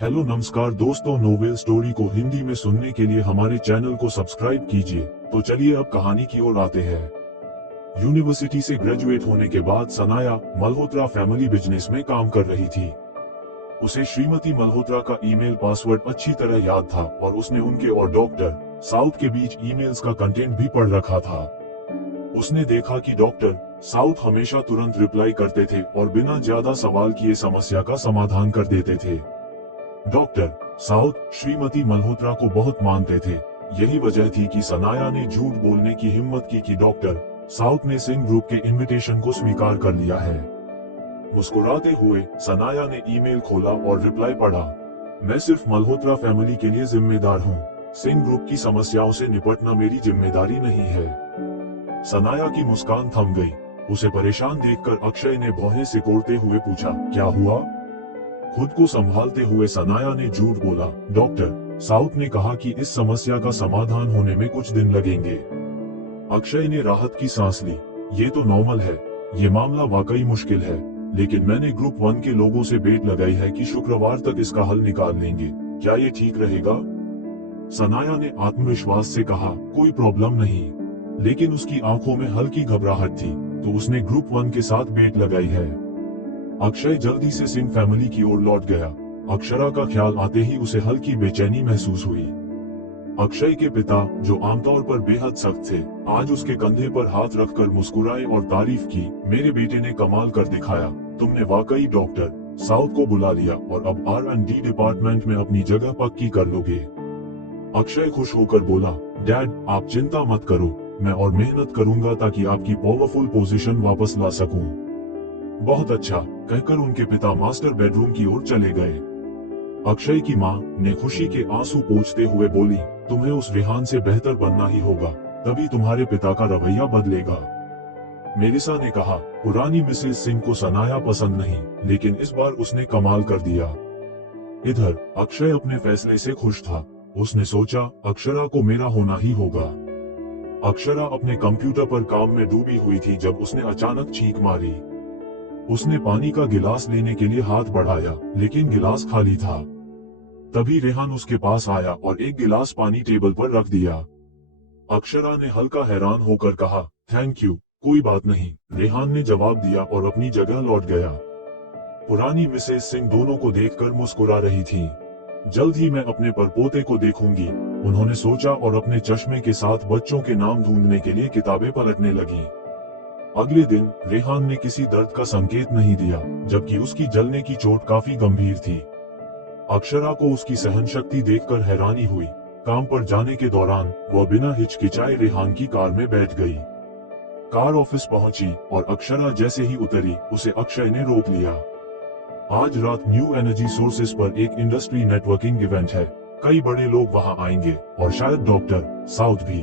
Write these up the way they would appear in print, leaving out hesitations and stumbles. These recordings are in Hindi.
हेलो नमस्कार दोस्तों, नोवेल स्टोरी को हिंदी में सुनने के लिए हमारे चैनल को सब्सक्राइब कीजिए। तो चलिए अब कहानी की ओर आते हैं। यूनिवर्सिटी से ग्रेजुएट होने के बाद सनाया मल्होत्रा फैमिली बिजनेस में काम कर रही थी। उसे श्रीमती मल्होत्रा का ईमेल पासवर्ड अच्छी तरह याद था और उसने उनके और डॉक्टर साउथ के बीच ईमेल्स का कंटेंट भी पढ़ रखा था। उसने देखा कि डॉक्टर साउथ हमेशा तुरंत रिप्लाई करते थे और बिना ज्यादा सवाल किए समस्या का समाधान कर देते थे। डॉक्टर साउथ श्रीमती मल्होत्रा को बहुत मानते थे। यही वजह थी कि सनाया ने झूठ बोलने की हिम्मत की कि डॉक्टर साउथ ने सिंह ग्रुप के इनविटेशन को स्वीकार कर लिया है। मुस्कुराते हुए सनाया ने ईमेल खोला और रिप्लाई पढ़ा। मैं सिर्फ मल्होत्रा फैमिली के लिए जिम्मेदार हूँ। सिंह ग्रुप की समस्याओं से निपटना मेरी जिम्मेदारी नहीं है। सनाया की मुस्कान थम गई। उसे परेशान देखकर अक्षय ने भौहें सिकोड़ते हुए पूछा, क्या हुआ? खुद को संभालते हुए सनाया ने झूठ बोला, डॉक्टर साउथ ने कहा कि इस समस्या का समाधान होने में कुछ दिन लगेंगे। अक्षय ने राहत की सांस ली। ये तो नॉर्मल है। ये मामला वाकई मुश्किल है, लेकिन मैंने ग्रुप 1 के लोगों से बेट लगाई है कि शुक्रवार तक इसका हल निकाल लेंगे। क्या ये ठीक रहेगा? सनाया ने आत्मविश्वास से कहा, कोई प्रॉब्लम नहीं। लेकिन उसकी आंखों में हल्की घबराहट थी, तो उसने ग्रुप 1 के साथ बेट लगाई है। अक्षय जल्दी से सिंह फैमिली की ओर लौट गया। अक्षरा का ख्याल आते ही उसे हल्की बेचैनी महसूस हुई। अक्षय के पिता, जो आमतौर पर बेहद सख्त थे, आज उसके कंधे पर हाथ रखकर मुस्कुराए और तारीफ की, मेरे बेटे ने कमाल कर दिखाया। तुमने वाकई डॉक्टर साउथ को बुला लिया और अब R&D डिपार्टमेंट में अपनी जगह पक्की कर लोगे। अक्षय खुश होकर बोला, डैड आप चिंता मत करो, मैं और मेहनत करूंगा ताकि आपकी पावरफुल पोजीशन वापस ला सकूं। बहुत अच्छा कहकर उनके पिता मास्टर बेडरूम की ओर चले गए। अक्षय की मां ने खुशी के आंसू पोंछते हुए बोली, तुम्हें उस रेहान से बेहतर बनना ही होगा, तभी तुम्हारे पिता का रवैया बदलेगा। मेलिसा ने कहा, पुरानी मिसेस सिंह को सनाया पसंद नहीं, लेकिन इस बार उसने कमाल कर दिया। इधर अक्षय अपने फैसले से खुश था। उसने सोचा, अक्षरा को मेरा होना ही होगा। अक्षरा अपने कंप्यूटर पर काम में डूबी हुई थी जब उसने अचानक चीख मारी। उसने पानी का गिलास लेने के लिए हाथ बढ़ाया, लेकिन गिलास खाली था। तभी रेहान उसके पास आया और एक गिलास पानी टेबल पर रख दिया। अक्षरा ने हल्का हैरान होकर कहा, थैंक यू, कोई बात नहीं। रेहान ने जवाब दिया और अपनी जगह लौट गया। पुरानी मिसेस सिंह दोनों को देखकर मुस्कुरा रही थी। जल्द ही मैं अपने परपोते को देखूंगी, उन्होंने सोचा और अपने चश्मे के साथ बच्चों के नाम ढूंढने के लिए किताबें पलटने लगी। अगले दिन रेहान ने किसी दर्द का संकेत नहीं दिया, जबकि उसकी जलने की चोट काफी गंभीर थी। अक्षरा को उसकी सहनशक्ति देखकर हैरानी हुई। काम पर जाने के दौरान वह बिना हिचकिचाए रेहान की कार में बैठ गई। कार ऑफिस पहुंची और अक्षरा जैसे ही उतरी, उसे अक्षय ने रोक लिया। आज रात न्यू एनर्जी सोर्सेस पर एक इंडस्ट्री नेटवर्किंग इवेंट है। कई बड़े लोग वहां आएंगे और शायद डॉक्टर साउथ भी।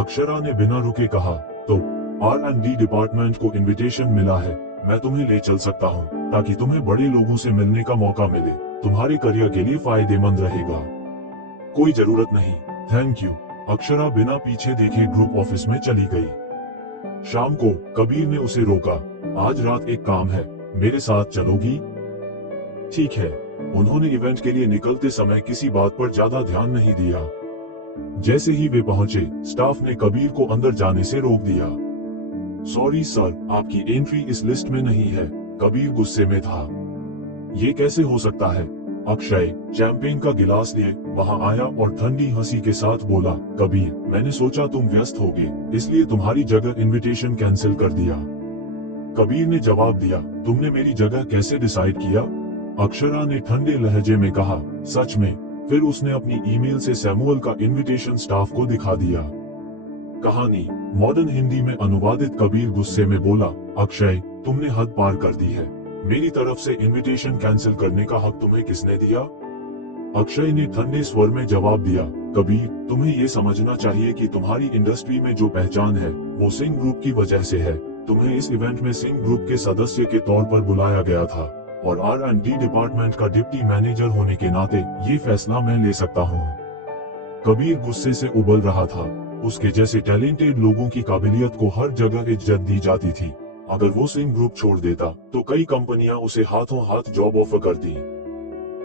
अक्षरा ने बिना रुके कहा, तो R&D डिपार्टमेंट को इनविटेशन मिला है, मैं तुम्हें ले चल सकता हूँ ताकि तुम्हें बड़े लोगों से मिलने का मौका मिले। तुम्हारे करियर के लिए फायदेमंद रहेगा। कोई जरूरत नहीं, थैंक यू। अक्षरा बिना पीछे देखे ग्रुप ऑफिस में चली गई। शाम को कबीर ने उसे रोका, आज रात एक काम है, मेरे साथ चलोगी? ठीक है। उन्होंने इवेंट के लिए निकलते समय किसी बात पर ज्यादा ध्यान नहीं दिया। जैसे ही वे पहुंचे, स्टाफ ने कबीर को अंदर जाने से रोक दिया। सॉरी सर, आपकी एंट्री इस लिस्ट में नहीं है। कबीर गुस्से में था। ये कैसे हो सकता है? अक्षय चैंपेन का गिलास लिए वहां आया और ठंडी हंसी के साथ बोला, कबीर मैंने सोचा तुम व्यस्त होगे, इसलिए तुम्हारी जगह इनविटेशन कैंसिल कर दिया। कबीर ने जवाब दिया, तुमने मेरी जगह कैसे डिसाइड किया? अक्षरा ने ठंडे लहजे में कहा, सच में। फिर उसने अपनी ईमेल से सैमुअल का इनविटेशन स्टाफ को दिखा दिया। कहानी मॉडर्न हिंदी में अनुवादित। कबीर गुस्से में बोला, अक्षय तुमने हद पार कर दी है। मेरी तरफ से इनविटेशन कैंसिल करने का हक तुम्हें किसने दिया? अक्षय ने ठंडे स्वर में जवाब दिया, कबीर तुम्हें ये समझना चाहिए कि तुम्हारी इंडस्ट्री में जो पहचान है वो सिंह ग्रुप की वजह से है। तुम्हें इस इवेंट में सिंह ग्रुप के सदस्य के तौर पर बुलाया गया था और R&D डिपार्टमेंट का डिप्टी मैनेजर होने के नाते ये फैसला मैं ले सकता हूँ। कबीर गुस्से से उबल रहा था। उसके जैसे टैलेंटेड लोगों की काबिलियत को हर जगह इज्जत दी जाती थी। अगर वो सिंह ग्रुप छोड़ देता तो कई कंपनियां उसे हाथों हाथ जॉब ऑफर करती।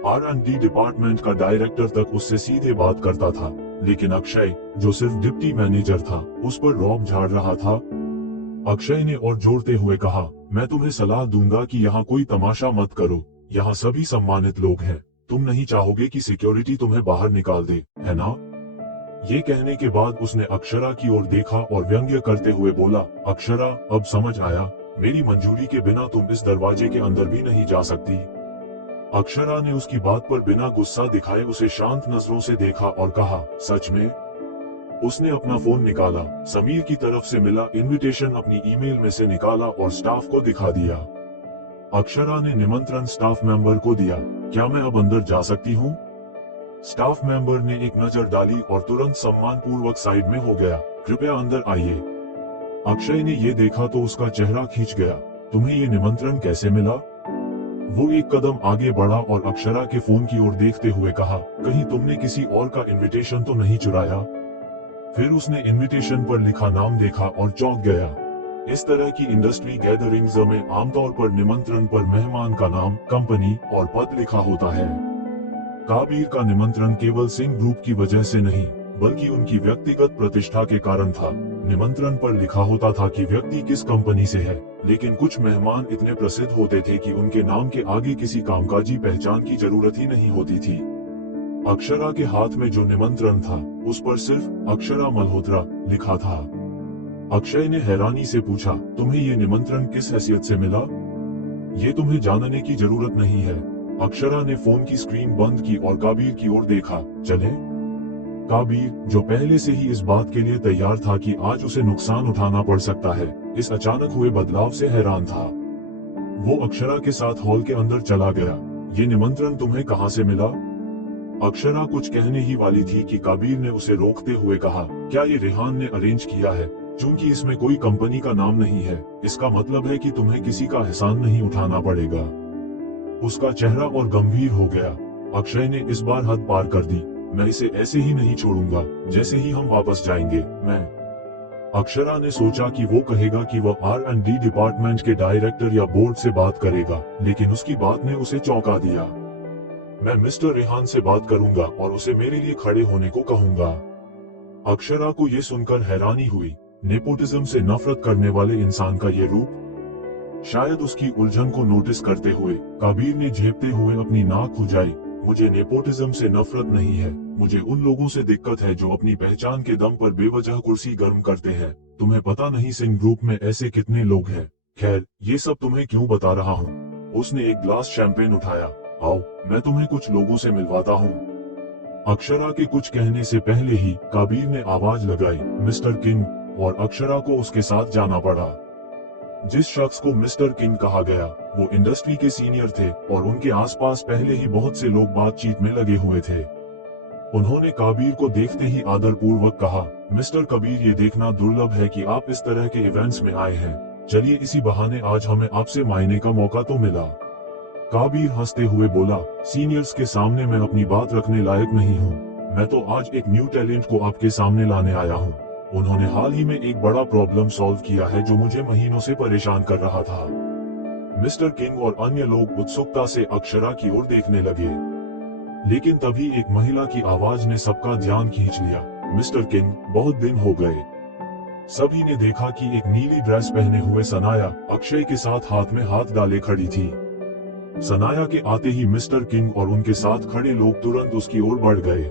R&D डिपार्टमेंट का डायरेक्टर तक उससे सीधे बात करता था, लेकिन अक्षय, जो सिर्फ डिप्टी मैनेजर था, उस पर रौब झाड़ रहा था। अक्षय ने और जोड़ते हुए कहा, मैं तुम्हें सलाह दूंगा कि यहाँ कोई तमाशा मत करो, यहाँ सभी सम्मानित लोग हैं, तुम नहीं चाहोगे कि सिक्योरिटी तुम्हें बाहर निकाल दे, है ना? ये कहने के बाद उसने अक्षरा की ओर देखा और व्यंग्य करते हुए बोला, अक्षरा, अब समझ आया, मेरी मंजूरी के बिना तुम इस दरवाजे के अंदर भी नहीं जा सकती। अक्षरा ने उसकी बात पर बिना गुस्सा दिखाए उसे शांत नजरों से देखा और कहा, सच में? उसने अपना फोन निकाला, समीर की तरफ से मिला इनविटेशन अपनी ईमेल में से निकाला और स्टाफ को दिखा दिया। अक्षरा ने निमंत्रण स्टाफ मेंबर को दिया, क्या मैं अब अंदर जा सकती हूँ? स्टाफ मेंबर ने एक नजर डाली और तुरंत सम्मान पूर्वक साइड में हो गया, कृपया अंदर आइए। अक्षय ने ये देखा तो उसका चेहरा खींच गया, तुम्हें ये निमंत्रण कैसे मिला? वो एक कदम आगे बढ़ा और अक्षरा के फोन की ओर देखते हुए कहा, कहीं तुमने किसी और का इनविटेशन तो नहीं चुराया? फिर उसने इनविटेशन पर लिखा नाम देखा और चौंक गया। इस तरह की इंडस्ट्री गैदरिंग्स में आमतौर पर निमंत्रण पर मेहमान का नाम, कंपनी और पद लिखा होता है। काबीर का निमंत्रण केवल सिंह ग्रुप की वजह से नहीं, बल्कि उनकी व्यक्तिगत प्रतिष्ठा के कारण था। निमंत्रण पर लिखा होता था कि व्यक्ति किस कंपनी से है, लेकिन कुछ मेहमान इतने प्रसिद्ध होते थे कि उनके नाम के आगे किसी कामकाजी पहचान की जरूरत ही नहीं होती थी। अक्षरा के हाथ में जो निमंत्रण था, उस पर सिर्फ अक्षरा मल्होत्रा लिखा था। अक्षय ने हैरानी से पूछा, तुम्हें ये निमंत्रण किस हैसियत से मिला? ये तुम्हें जानने की जरूरत नहीं है। अक्षरा ने फोन की स्क्रीन बंद की और काबीर की ओर देखा, चले? काबीर, जो पहले से ही इस बात के लिए तैयार था कि आज उसे नुकसान उठाना पड़ सकता है, इस अचानक हुए बदलाव से हैरान था। वो अक्षरा के साथ हॉल के अंदर चला गया। ये निमंत्रण तुम्हें कहाँ से मिला? अक्षरा कुछ कहने ही वाली थी कि काबीर ने उसे रोकते हुए कहा, क्या ये रेहान ने अरेंज किया है? चूंकि इसमें कोई कंपनी का नाम नहीं है, इसका मतलब है कि तुम्हें किसी का एहसान नहीं उठाना पड़ेगा। उसका चेहरा और गंभीर हो गया। अक्षय ने इस बार हद पार कर दी, मैं इसे ऐसे ही नहीं छोड़ूंगा, जैसे ही हम वापस जाएंगे। मैं अक्षरा ने सोचा कि वो कहेगा कि वह R&D डिपार्टमेंट के डायरेक्टर या बोर्ड से बात करेगा, लेकिन उसकी बात ने उसे चौंका दिया। मैं मिस्टर रेहान से बात करूंगा और उसे मेरे लिए खड़े होने को कहूंगा। अक्षरा को यह सुनकर हैरानी हुई, नेपोटिज्म से नफरत करने वाले इंसान का ये रूप। शायद उसकी उलझन को नोटिस करते हुए काबीर ने झेपते हुए अपनी नाक खुजाई, मुझे नेपोटिज्म से नफरत नहीं है, मुझे उन लोगों से दिक्कत है जो अपनी पहचान के दम पर बेवजह कुर्सी गर्म करते हैं। तुम्हें पता नहीं सिंह ग्रुप में ऐसे कितने लोग हैं। खैर, ये सब तुम्हें क्यों बता रहा हूँ? उसने एक ग्लास शैंपेन उठाया, आओ मैं तुम्हें कुछ लोगों से मिलवाता हूँ। अक्षरा के कुछ कहने से पहले ही काबीर ने आवाज लगाई, मिस्टर किंग, और अक्षरा को उसके साथ जाना पड़ा। जिस शख्स को मिस्टर किंग कहा गया, वो इंडस्ट्री के सीनियर थे और उनके आसपास पहले ही बहुत से लोग बातचीत में लगे हुए थे। उन्होंने काबीर को देखते ही आदर पूर्वक कहा, मिस्टर कबीर, ये देखना दुर्लभ है कि आप इस तरह के इवेंट्स में आए हैं। चलिए इसी बहाने आज हमें आपसे मायने का मौका तो मिला। काबीर हंसते हुए बोला, सीनियर्स के सामने मैं अपनी बात रखने लायक नहीं हूँ। मैं तो आज एक न्यू टैलेंट को आपके सामने लाने आया हूँ। उन्होंने हाल ही में एक बड़ा प्रॉब्लम सॉल्व किया है जो मुझे महीनों से परेशान कर रहा था। मिस्टर किंग और अन्य लोग उत्सुकता से अक्षरा की ओर देखने लगे, लेकिन तभी एक महिला की आवाज ने सबका ध्यान खींच लिया, मिस्टर किंग, बहुत दिन हो गए। सभी ने देखा कि एक नीली ड्रेस पहने हुए सनाया अक्षय के साथ हाथ में हाथ डाले खड़ी थी। सनाया के आते ही मिस्टर किंग और उनके साथ खड़े लोग तुरंत उसकी ओर बढ़ गए।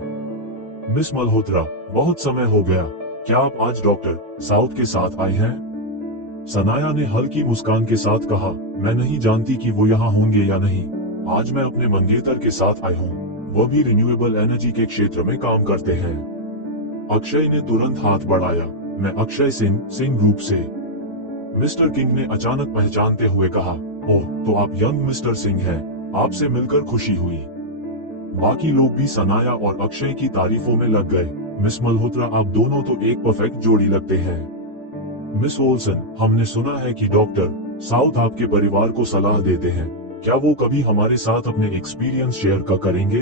मिस मल्होत्रा, बहुत समय हो गया, क्या आप आज डॉक्टर साउथ के साथ आए हैं? सनाया ने हल्की मुस्कान के साथ कहा, मैं नहीं जानती कि वो यहाँ होंगे या नहीं। आज मैं अपने मंगेतर के साथ आई हूँ, वो भी रिन्यूएबल एनर्जी के क्षेत्र में काम करते हैं। अक्षय ने तुरंत हाथ बढ़ाया, मैं अक्षय सिंह, सिंह ग्रुप से। मिस्टर किंग ने अचानक पहचानते हुए कहा, ओह, तो आप यंग मिस्टर सिंह हैं, आपसे मिलकर खुशी हुई। बाकी लोग भी सनाया और अक्षय की तारीफों में लग गए। मिस मल्होत्रा, आप दोनों तो एक परफेक्ट जोड़ी लगते हैं। मिस ओल्सन, हमने सुना है कि डॉक्टर साउथ आपके परिवार को सलाह देते हैं, क्या वो कभी हमारे साथ अपने एक्सपीरियंस शेयर करेंगे?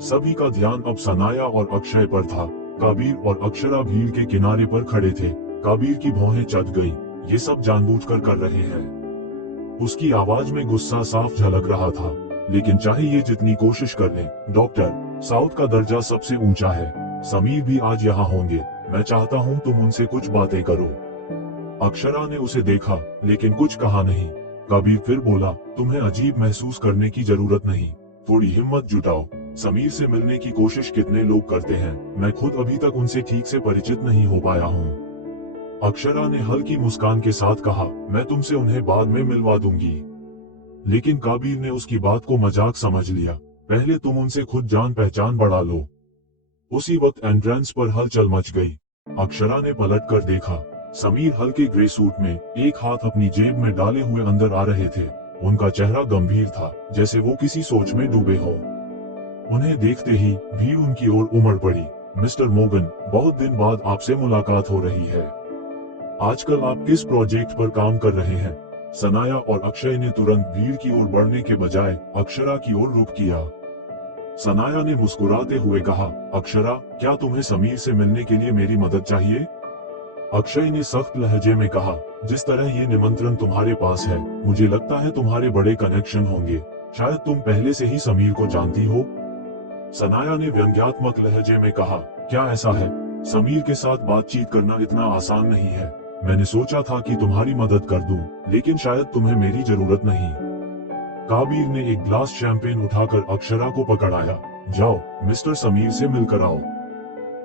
सभी का ध्यान अब सनाया और अक्षय पर था। काबीर और अक्षरा भीड़ के किनारे पर खड़े थे। काबीर की भौहें चढ़ गई, ये सब जानबूझकर कर रहे हैं। उसकी आवाज में गुस्सा साफ झलक रहा था। लेकिन चाहे ये जितनी कोशिश कर लें, डॉक्टर, साउथ का दर्जा सबसे ऊंचा है। समीर भी आज यहाँ होंगे। मैं चाहता हूँ तुम उनसे कुछ बातें करो। अक्षरा ने उसे देखा लेकिन कुछ कहा नहीं। कबीर फिर बोला, तुम्हें अजीब महसूस करने की जरूरत नहीं, थोड़ी हिम्मत जुटाओ। समीर से मिलने की कोशिश कितने लोग करते हैं, मैं खुद अभी तक उनसे ठीक से परिचित नहीं हो पाया हूँ। अक्षरा ने हल्की मुस्कान के साथ कहा, मैं तुमसे उन्हें बाद में मिलवा दूंगी। लेकिन कबीर ने उसकी बात को मजाक समझ लिया। पहले तुम उनसे खुद जान पहचान बढ़ा लो। उसी वक्त एंट्रेंस पर हलचल मच गई। अक्षरा ने पलट कर देखा। समीर हल्के ग्रे सूट में, एक हाथ अपनी जेब में डाले हुए अंदर आ रहे थे। उनका चेहरा गंभीर था, जैसे वो किसी सोच में डूबे हों। उन्हें देखते ही भीड़ उनकी ओर उमड़ पड़ी। मिस्टर मोगन, बहुत दिन बाद आपसे मुलाकात हो रही है। आजकल आप किस प्रोजेक्ट पर काम कर रहे हैं? सनाया और अक्षय ने तुरंत भीड़ की ओर बढ़ने के बजाय अक्षरा की ओर रुख किया। सनाया ने मुस्कुराते हुए कहा, अक्षरा, क्या तुम्हें समीर से मिलने के लिए मेरी मदद चाहिए? अक्षय ने सख्त लहजे में कहा, जिस तरह ये निमंत्रण तुम्हारे पास है, मुझे लगता है तुम्हारे बड़े कनेक्शन होंगे। शायद तुम पहले से ही समीर को जानती हो। सनाया ने व्यंग्यात्मक लहजे में कहा, क्या ऐसा है? समीर के साथ बातचीत करना इतना आसान नहीं है। मैंने सोचा था कि तुम्हारी मदद कर दूं, लेकिन शायद तुम्हें मेरी जरूरत नहीं। कबीर ने एक ग्लास शैंपेन उठाकर अक्षरा को पकड़ाया। जाओ, मिस्टर समीर से मिलकर आओ।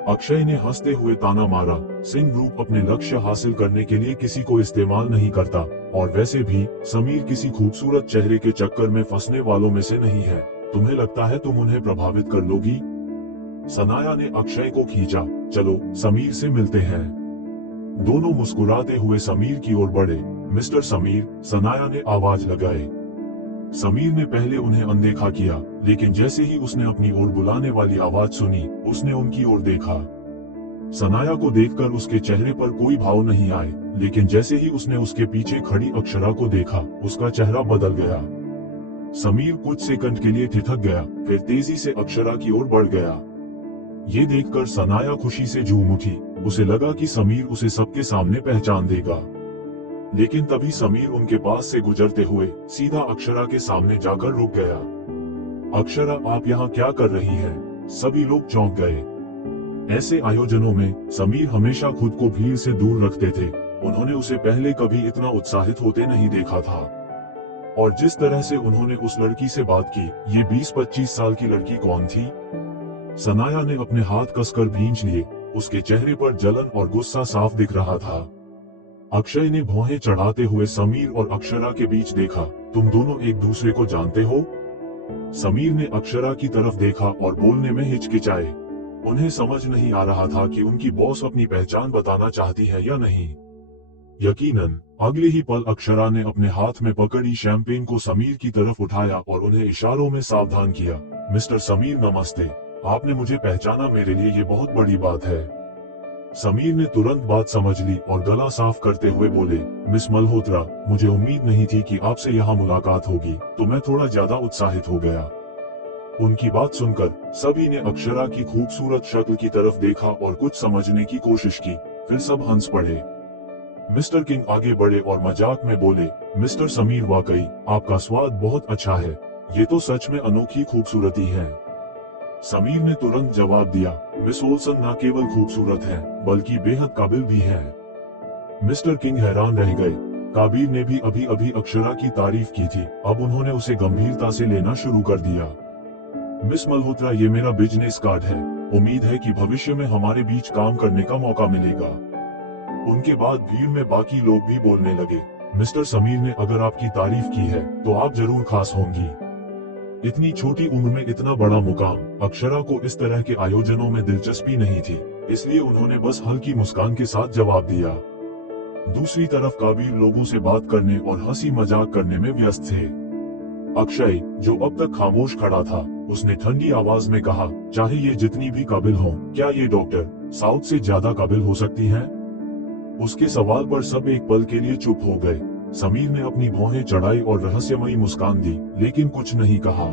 अक्षय ने हंसते हुए ताना मारा, सिंह ग्रुप अपने लक्ष्य हासिल करने के लिए किसी को इस्तेमाल नहीं करता, और वैसे भी समीर किसी खूबसूरत चेहरे के चक्कर में फंसने वालों में से नहीं है। तुम्हें लगता है तुम उन्हें प्रभावित कर लोगी? सनाया ने अक्षय को खींचा। चलो, समीर से मिलते हैं। दोनों मुस्कुराते हुए समीर की ओर बढ़े। मिस्टर समीर, सनाया ने आवाज लगाई। समीर ने पहले उन्हें अनदेखा किया, लेकिन जैसे ही उसने अपनी ओर बुलाने वाली आवाज सुनी, उसने उनकी ओर देखा। सनाया को देखकर उसके चेहरे पर कोई भाव नहीं आए, लेकिन जैसे ही उसने उसके पीछे खड़ी अक्षरा को देखा, उसका चेहरा बदल गया। समीर कुछ सेकंड के लिए ठिठक गया, फिर तेजी से अक्षरा की ओर बढ़ गया। ये देखकर सनाया खुशी से झूम उठी। उसे लगा कि समीर उसे सबके सामने पहचान देगा। लेकिन तभी समीर उनके पास से गुजरते हुए सीधा अक्षरा के सामने जाकर रुक गया। अक्षरा, आप यहाँ क्या कर रही हैं? सभी लोग चौंक गए। ऐसे आयोजनों में समीर हमेशा खुद को भीड़ से दूर रखते थे। उन्होंने उसे पहले कभी इतना उत्साहित होते नहीं देखा था। और जिस तरह से उन्होंने उस लड़की से बात की, ये 20-25 साल की लड़की कौन थी? सनाया ने अपने हाथ कसकर भींच लिए। उसके चेहरे पर जलन और गुस्सा साफ दिख रहा था। अक्षय ने भौहें चढ़ाते हुए समीर और अक्षरा के बीच देखा। तुम दोनों एक दूसरे को जानते हो? समीर ने अक्षरा की तरफ देखा और बोलने में हिचकिचाए। उन्हें समझ नहीं आ रहा था कि उनकी बॉस अपनी पहचान बताना चाहती है या नहीं। यकीनन अगले ही पल अक्षरा ने अपने हाथ में पकड़ी शैंपेन को समीर की तरफ उठाया और उन्हें इशारों में सावधान किया। मिस्टर समीर, नमस्ते। आपने मुझे पहचाना, मेरे लिए ये बहुत बड़ी बात है। समीर ने तुरंत बात समझ ली और गला साफ करते हुए बोले, मिस मल्होत्रा, मुझे उम्मीद नहीं थी कि आपसे यहाँ मुलाकात होगी, तो मैं थोड़ा ज्यादा उत्साहित हो गया। उनकी बात सुनकर सभी ने अक्षरा की खूबसूरत शक्ल की तरफ देखा और कुछ समझने की कोशिश की। फिर सब हंस पड़े। मिस्टर किंग आगे बढ़े और मजाक में बोले, मिस्टर समीर, वाकई आपका स्वाद बहुत अच्छा है। ये तो सच में अनोखी खूबसूरती है। समीर ने तुरंत जवाब दिया, मिस ओल्सन न केवल खूबसूरत है, बल्कि बेहद काबिल भी है। मिस्टर किंग हैरान रह गए। कबीर ने भी अभी अभी अक्षरा की तारीफ की थी, अब उन्होंने उसे गंभीरता से लेना शुरू कर दिया। मिस मल्होत्रा, ये मेरा बिजनेस कार्ड है। उम्मीद है कि भविष्य में हमारे बीच काम करने का मौका मिलेगा। उनके बाद भीड़ में बाकी लोग भी बोलने लगे। मिस्टर समीर ने अगर आपकी तारीफ की है, तो आप जरूर खास होंगी। इतनी छोटी उम्र में इतना बड़ा मुकाम। अक्षरा को इस तरह के आयोजनों में दिलचस्पी नहीं थी, इसलिए उन्होंने बस हल्की मुस्कान के साथ जवाब दिया। दूसरी तरफ कबीर लोगों से बात करने और हंसी मजाक करने में व्यस्त थे। अक्षय, जो अब तक खामोश खड़ा था, उसने ठंडी आवाज में कहा, चाहे ये जितनी भी काबिल हो, क्या ये डॉक्टर साउथ से ज्यादा काबिल हो सकती हैं? उसके सवाल पर सब एक पल के लिए चुप हो गए। समीर ने अपनी भौहें चढ़ाई और रहस्यमयी मुस्कान दी, लेकिन कुछ नहीं कहा।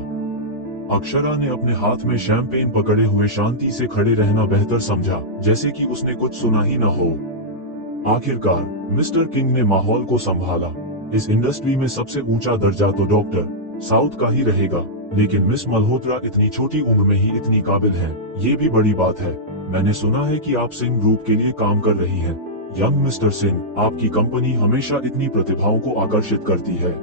अक्षरा ने अपने हाथ में शैंपेन पकड़े हुए शांति से खड़े रहना बेहतर समझा, जैसे कि उसने कुछ सुना ही न हो। आखिरकार मिस्टर किंग ने माहौल को संभाला। इस इंडस्ट्री में सबसे ऊंचा दर्जा तो डॉक्टर साउथ का ही रहेगा। लेकिन मिस मल्होत्रा इतनी छोटी उम्र में ही इतनी काबिल हैं, ये भी बड़ी बात है। मैंने सुना है कि आप सिंह ग्रुप के लिए काम कर रही हैं। यंग मिस्टर सिंह, आपकी कंपनी हमेशा इतनी प्रतिभाओं को आकर्षित करती है।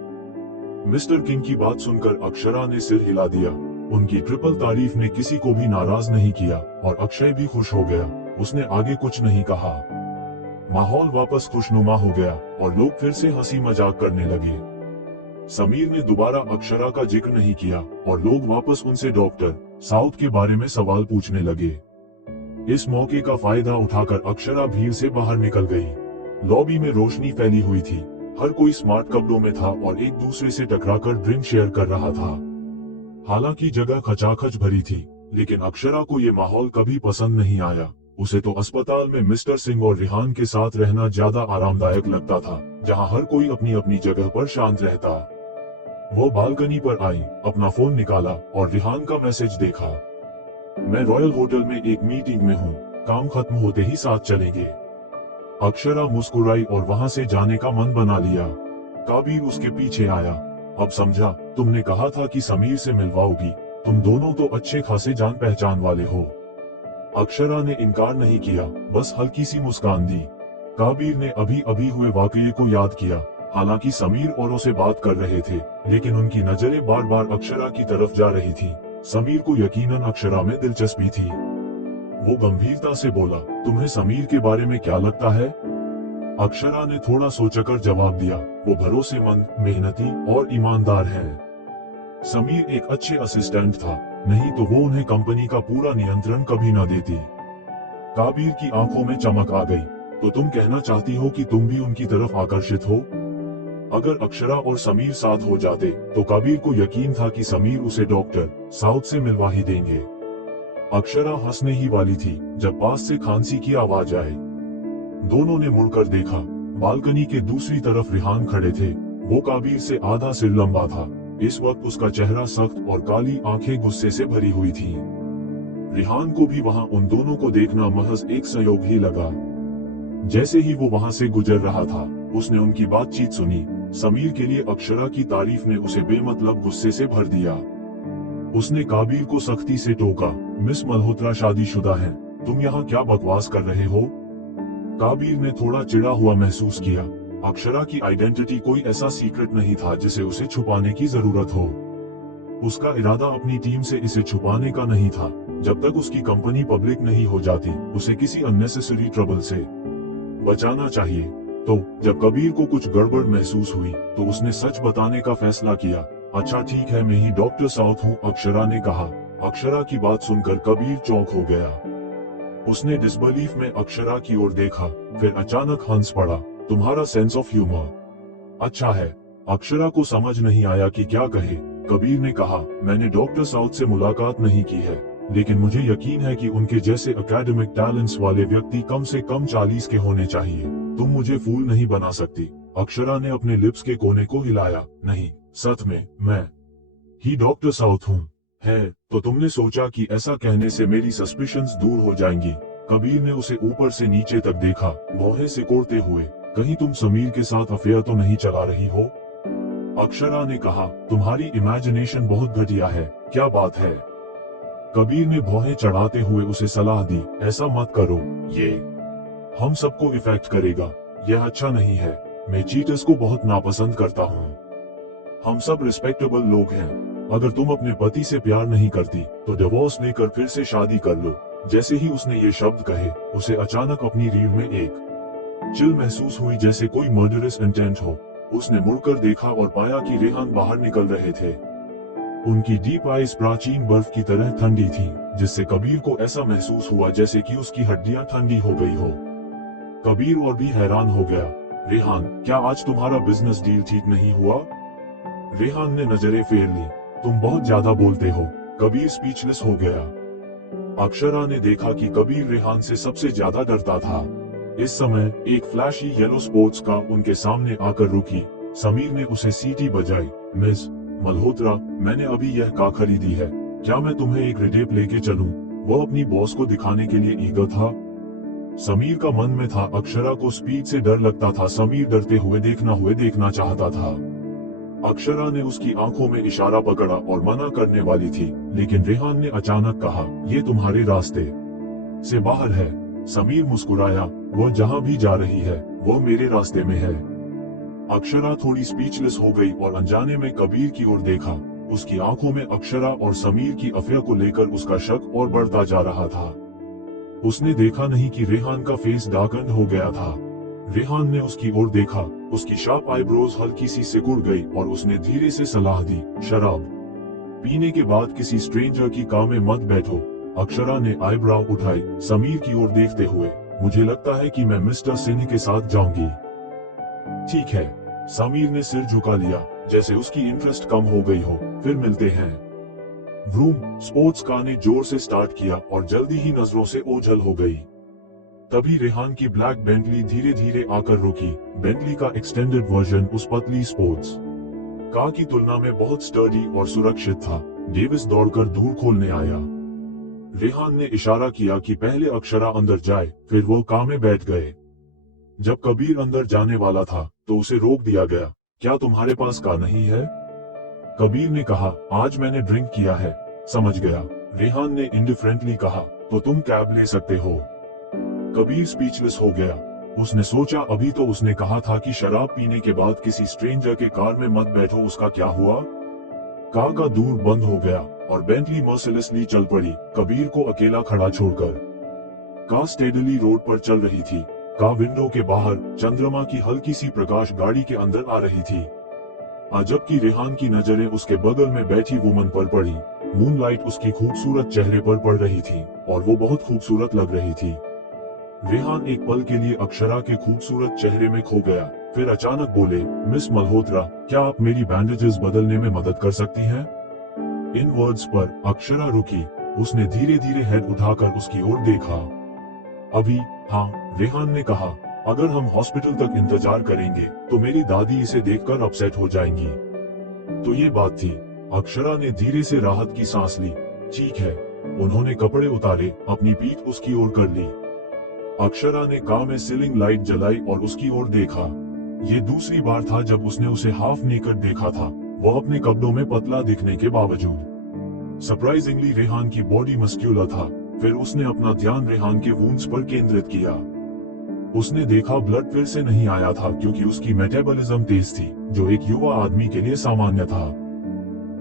मिस्टर किंग की बात सुनकर अक्षरा ने सिर हिला दिया। उनकी ट्रिपल तारीफ ने किसी को भी नाराज नहीं किया और अक्षय भी खुश हो गया। उसने आगे कुछ नहीं कहा। माहौल वापस खुशनुमा हो गया और लोग फिर से हंसी मजाक करने लगे। समीर ने दोबारा अक्षरा का जिक्र नहीं किया और लोग वापस उनसे डॉक्टर साउथ के बारे में सवाल पूछने लगे। इस मौके का फायदा उठाकर अक्षरा भीड़ से बाहर निकल गई। लॉबी में रोशनी फैली हुई थी। हर कोई स्मार्ट कपड़ों में था और एक दूसरे से टकराकर ड्रिंक शेयर कर रहा था। हालांकि जगह खचाखच भरी थी, लेकिन अक्षरा को ये माहौल कभी पसंद नहीं आया। उसे तो अस्पताल में मिस्टर सिंह और रिहान के साथ रहना ज्यादा आरामदायक लगता था, जहां हर कोई अपनी अपनी जगह पर शांत रहता। वो बालकनी पर आई, अपना फोन निकाला और रिहान का मैसेज देखा। मैं रॉयल होटल में एक मीटिंग में हूँ, काम खत्म होते ही साथ चलेंगे। अक्षरा मुस्कुराई और वहां से जाने का मन बना लिया। काबिर उसके पीछे आया। अब समझा, तुमने कहा था कि समीर से मिलवाओगी। तुम दोनों तो अच्छे खासे जान पहचान वाले हो। अक्षरा ने इनकार नहीं किया, बस हल्की सी मुस्कान दी। काबिर ने अभी अभी हुए वाकये को याद किया। हालांकि समीर औरों से बात कर रहे थे, लेकिन उनकी नजरें बार बार अक्षरा की तरफ जा रही थी। समीर को यकीनन अक्षरा में दिलचस्पी थी। वो गंभीरता से बोला, तुम्हें समीर के बारे में क्या लगता है? अक्षरा ने थोड़ा सोचकर जवाब दिया, वो भरोसेमंद, मेहनती और ईमानदार है। समीर एक अच्छे असिस्टेंट था, नहीं तो वो उन्हें कंपनी का पूरा नियंत्रण कभी न देती। काबिर की आंखों में चमक आ गई। तो तुम कहना चाहती हो कि तुम भी उनकी तरफ आकर्षित हो? अगर अक्षरा और समीर साथ हो जाते तो काबिर को यकीन था कि समीर उसे डॉक्टर साउथ से मिलवा ही देंगे। अक्षरा हंसने ही वाली थी जब पास से खांसी की आवाज आई। दोनों ने मुड़कर देखा। बालकनी के दूसरी तरफ रिहान खड़े थे। वो काबिर से आधा सिर लंबा था। इस वक्त उसका चेहरा सख्त और काली आंखें गुस्से से भरी हुई थी। रिहान को भी वहां उन दोनों को देखना महज एक संयोग ही लगा। जैसे ही वो वहां से गुजर रहा था, उसने उनकी बातचीत सुनी। समीर के लिए अक्षरा की तारीफ ने उसे बेमतलब गुस्से से भर दिया। उसने काबिर को सख्ती से टोका, मिस मल्होत्रा शादीशुदा हैं, तुम यहाँ क्या बकवास कर रहे हो? काबिर ने थोड़ा चिढ़ा हुआ महसूस किया। अक्षरा की आइडेंटिटी कोई ऐसा सीक्रेट नहीं था जिसे उसे छुपाने की जरूरत हो। उसका इरादा अपनी टीम से इसे छुपाने का नहीं था। जब तक उसकी कंपनी पब्लिक नहीं हो जाती, उसे किसी अननेसेसरी ट्रबल से बचाना चाहिए। तो जब कबीर को कुछ गड़बड़ महसूस हुई तो उसने सच बताने का फैसला किया। अच्छा ठीक है, मैं ही डॉक्टर साउथ हूँ, अक्षरा ने कहा। अक्षरा की बात सुनकर कबीर चौंक हो गया। उसने डिसबिलीफ में अक्षरा की ओर देखा, फिर अचानक हंस पड़ा। तुम्हारा सेंस ऑफ ह्यूमर अच्छा है। अक्षरा को समझ नहीं आया कि क्या कहे। कबीर ने कहा, मैंने डॉक्टर साउथ से मुलाकात नहीं की है, लेकिन मुझे यकीन है कि उनके जैसे एकेडमिक टैलेंट्स वाले व्यक्ति कम से कम 40 के होने चाहिए। तुम मुझे फूल नहीं बना सकती। अक्षरा ने अपने लिप्स के कोने को हिलाया। नहीं, सच में मैं ही डॉक्टर साउथ हूँ। है तो तुमने सोचा कि ऐसा कहने से मेरी सस्पिशंस दूर हो जाएंगी? कबीर ने उसे ऊपर से नीचे तक देखा, भौहें सिकोड़ते हुए। कहीं तुम समीर के साथ अफेयर तो नहीं चला रही हो? अक्षरा ने कहा, तुम्हारी इमेजिनेशन बहुत घटिया है। क्या बात है? कबीर ने भौहें चढ़ाते हुए उसे सलाह दी, ऐसा मत करो, ये हम सबको इफेक्ट करेगा। यह अच्छा नहीं है। मैं चीटर्स को बहुत नापसंद करता हूँ। हम सब रिस्पेक्टेबल लोग हैं। अगर तुम अपने पति से प्यार नहीं करती तो डिवोर्स लेकर फिर से शादी कर लो। जैसे ही उसने ये शब्द कहे, उसे अचानक अपनी रीढ़ में एक चिल महसूस हुई, जैसे कोई मर्डरस इंटेंट हो। उसने मुड़कर देखा और पाया कि रेहान बाहर निकल रहे थे। उनकी डीप आईज प्राचीन बर्फ की तरह ठंडी थी, जिससे कबीर को ऐसा महसूस हुआ जैसे कि उसकी हड्डियां ठंडी हो गई हो। कबीर और भी हैरान हो गया। रेहान, क्या आज तुम्हारा बिजनेस डील ठीक नहीं हुआ? रेहान ने नजरें फेर ली। तुम बहुत ज्यादा बोलते हो। कबीर स्पीचलेस हो गया। अक्षरा ने देखा कि कबीर रेहान से सबसे ज्यादा डरता था। इस समय एक फ्लैशी येलो स्पोर्ट्स कार उनके सामने आकर रुकी। समीर ने उसे सीटी बजाई। मिस मल्होत्रा, मैंने अभी यह कार खरीदी है, क्या मैं तुम्हें एक रिटेप लेके चलूं? वो अपनी बॉस को दिखाने के लिए ईगर था। समीर का मन में था, अक्षरा को स्पीड से डर लगता था। समीर डरते हुए देखना चाहता था। अक्षरा ने उसकी आंखों में इशारा पकड़ा और मना करने वाली थी, लेकिन रेहान ने अचानक कहा, ये तुम्हारे रास्ते से बाहर है। समीर मुस्कुराया, वो जहाँ भी जा रही है वो मेरे रास्ते में है। अक्षरा थोड़ी स्पीचलेस हो गई और अनजाने में कबीर की ओर देखा। उसकी आंखों में अक्षरा और समीर की अफेयर को लेकर उसका शक और बढ़ता जा रहा था। उसने देखा नहीं कि रेहान का फेस डार्कन्ड हो गया था। रेहान ने उसकी ओर देखा, उसकी शार्प आईब्रोज हल्की सी सिकुड़ गई और उसने धीरे से सलाह दी, शराब पीने के बाद किसी स्ट्रेंजर की कार में मत बैठो। अक्षरा ने आईब्राव उठाई, समीर की ओर देखते हुए, मुझे लगता है कि मैं मिस्टर सिंह के साथ जाऊंगी। ठीक है। समीर ने सिर झुका लिया, जैसे उसकी इंटरेस्ट कम हो गई हो। फिर मिलते हैं। व्रूम स्पोर्ट्स कार ने जोर से स्टार्ट किया और जल्दी ही नजरों से ओझल हो गई। तभी रेहान की ब्लैक बेंटली धीरे धीरे आकर रुकी। बेंटली का एक्सटेंडेड वर्जन उस पतली स्पोर्ट्स कार की तुलना में बहुत स्टर्डी और सुरक्षित था। डेविस दौड़कर दूर खोलने आया। रेहान ने इशारा किया कि पहले अक्षरा अंदर जाए, फिर वो कार में बैठ गए। जब कबीर अंदर जाने वाला था तो उसे रोक दिया गया। क्या तुम्हारे पास कार नहीं है? कबीर ने कहा, आज मैंने ड्रिंक किया है। समझ गया। रेहान ने इंडिफरेंटली कहा, तो तुम कैब ले सकते हो। कबीर स्पीचलेस हो गया। उसने सोचा, अभी तो उसने कहा था कि शराब पीने के बाद किसी स्ट्रेंजर के कार में मत बैठो, उसका क्या हुआ? कार का दूर बंद हो गया और बेंटली मर्सिलेसली चल पड़ी, कबीर को अकेला खड़ा छोड़कर। कार स्टेडली रोड पर चल रही थी। कार विंडो के बाहर चंद्रमा की हल्की सी प्रकाश गाड़ी के अंदर आ रही थी। जबकि रेहान की नजरें उसके बगल में बैठी वुमन पर पड़ी। मूनलाइट उसकी खूबसूरत चेहरे पर पड़ रही थी और वो बहुत खूबसूरत लग रही थी। रेहान एक पल के लिए अक्षरा के खूबसूरत चेहरे में खो गया, फिर अचानक बोले, मिस मल्होत्रा, क्या आप मेरी बैंडेजेस बदलने में मदद कर सकती हैं? इन वर्ड्स पर अक्षरा रुकी। उसने धीरे धीरे हेड उठाकर उसकी ओर देखा। अभी? हाँ, रेहान ने कहा, अगर हम हॉस्पिटल तक इंतजार करेंगे तो मेरी दादी इसे देखकर अपसेट हो जाएंगी। तो ये बात थी। अक्षरा ने धीरे से राहत की सांस ली। ठीक है। उन्होंने कपड़े उतारे, अपनी पीठ उसकी ओर कर ली। अक्षरा ने कार में सीलिंग लाइट जलाई और उसकी ओर देखा। ये दूसरी बार था जब उसने उसे हाफ नेकेड देखा था, वो अपने कपड़ों में पतला दिखने के बावजूद। सरप्राइजिंगली रेहान की बॉडी मस्क्यूलर था। फिर उसने अपना ध्यान रेहान के वुंड्स पर केंद्रित किया। उसने देखा ब्लड फिर से नहीं आया था क्योंकि उसकी मेटाबॉलिज्म तेज थी, जो एक युवा आदमी के लिए सामान्य था।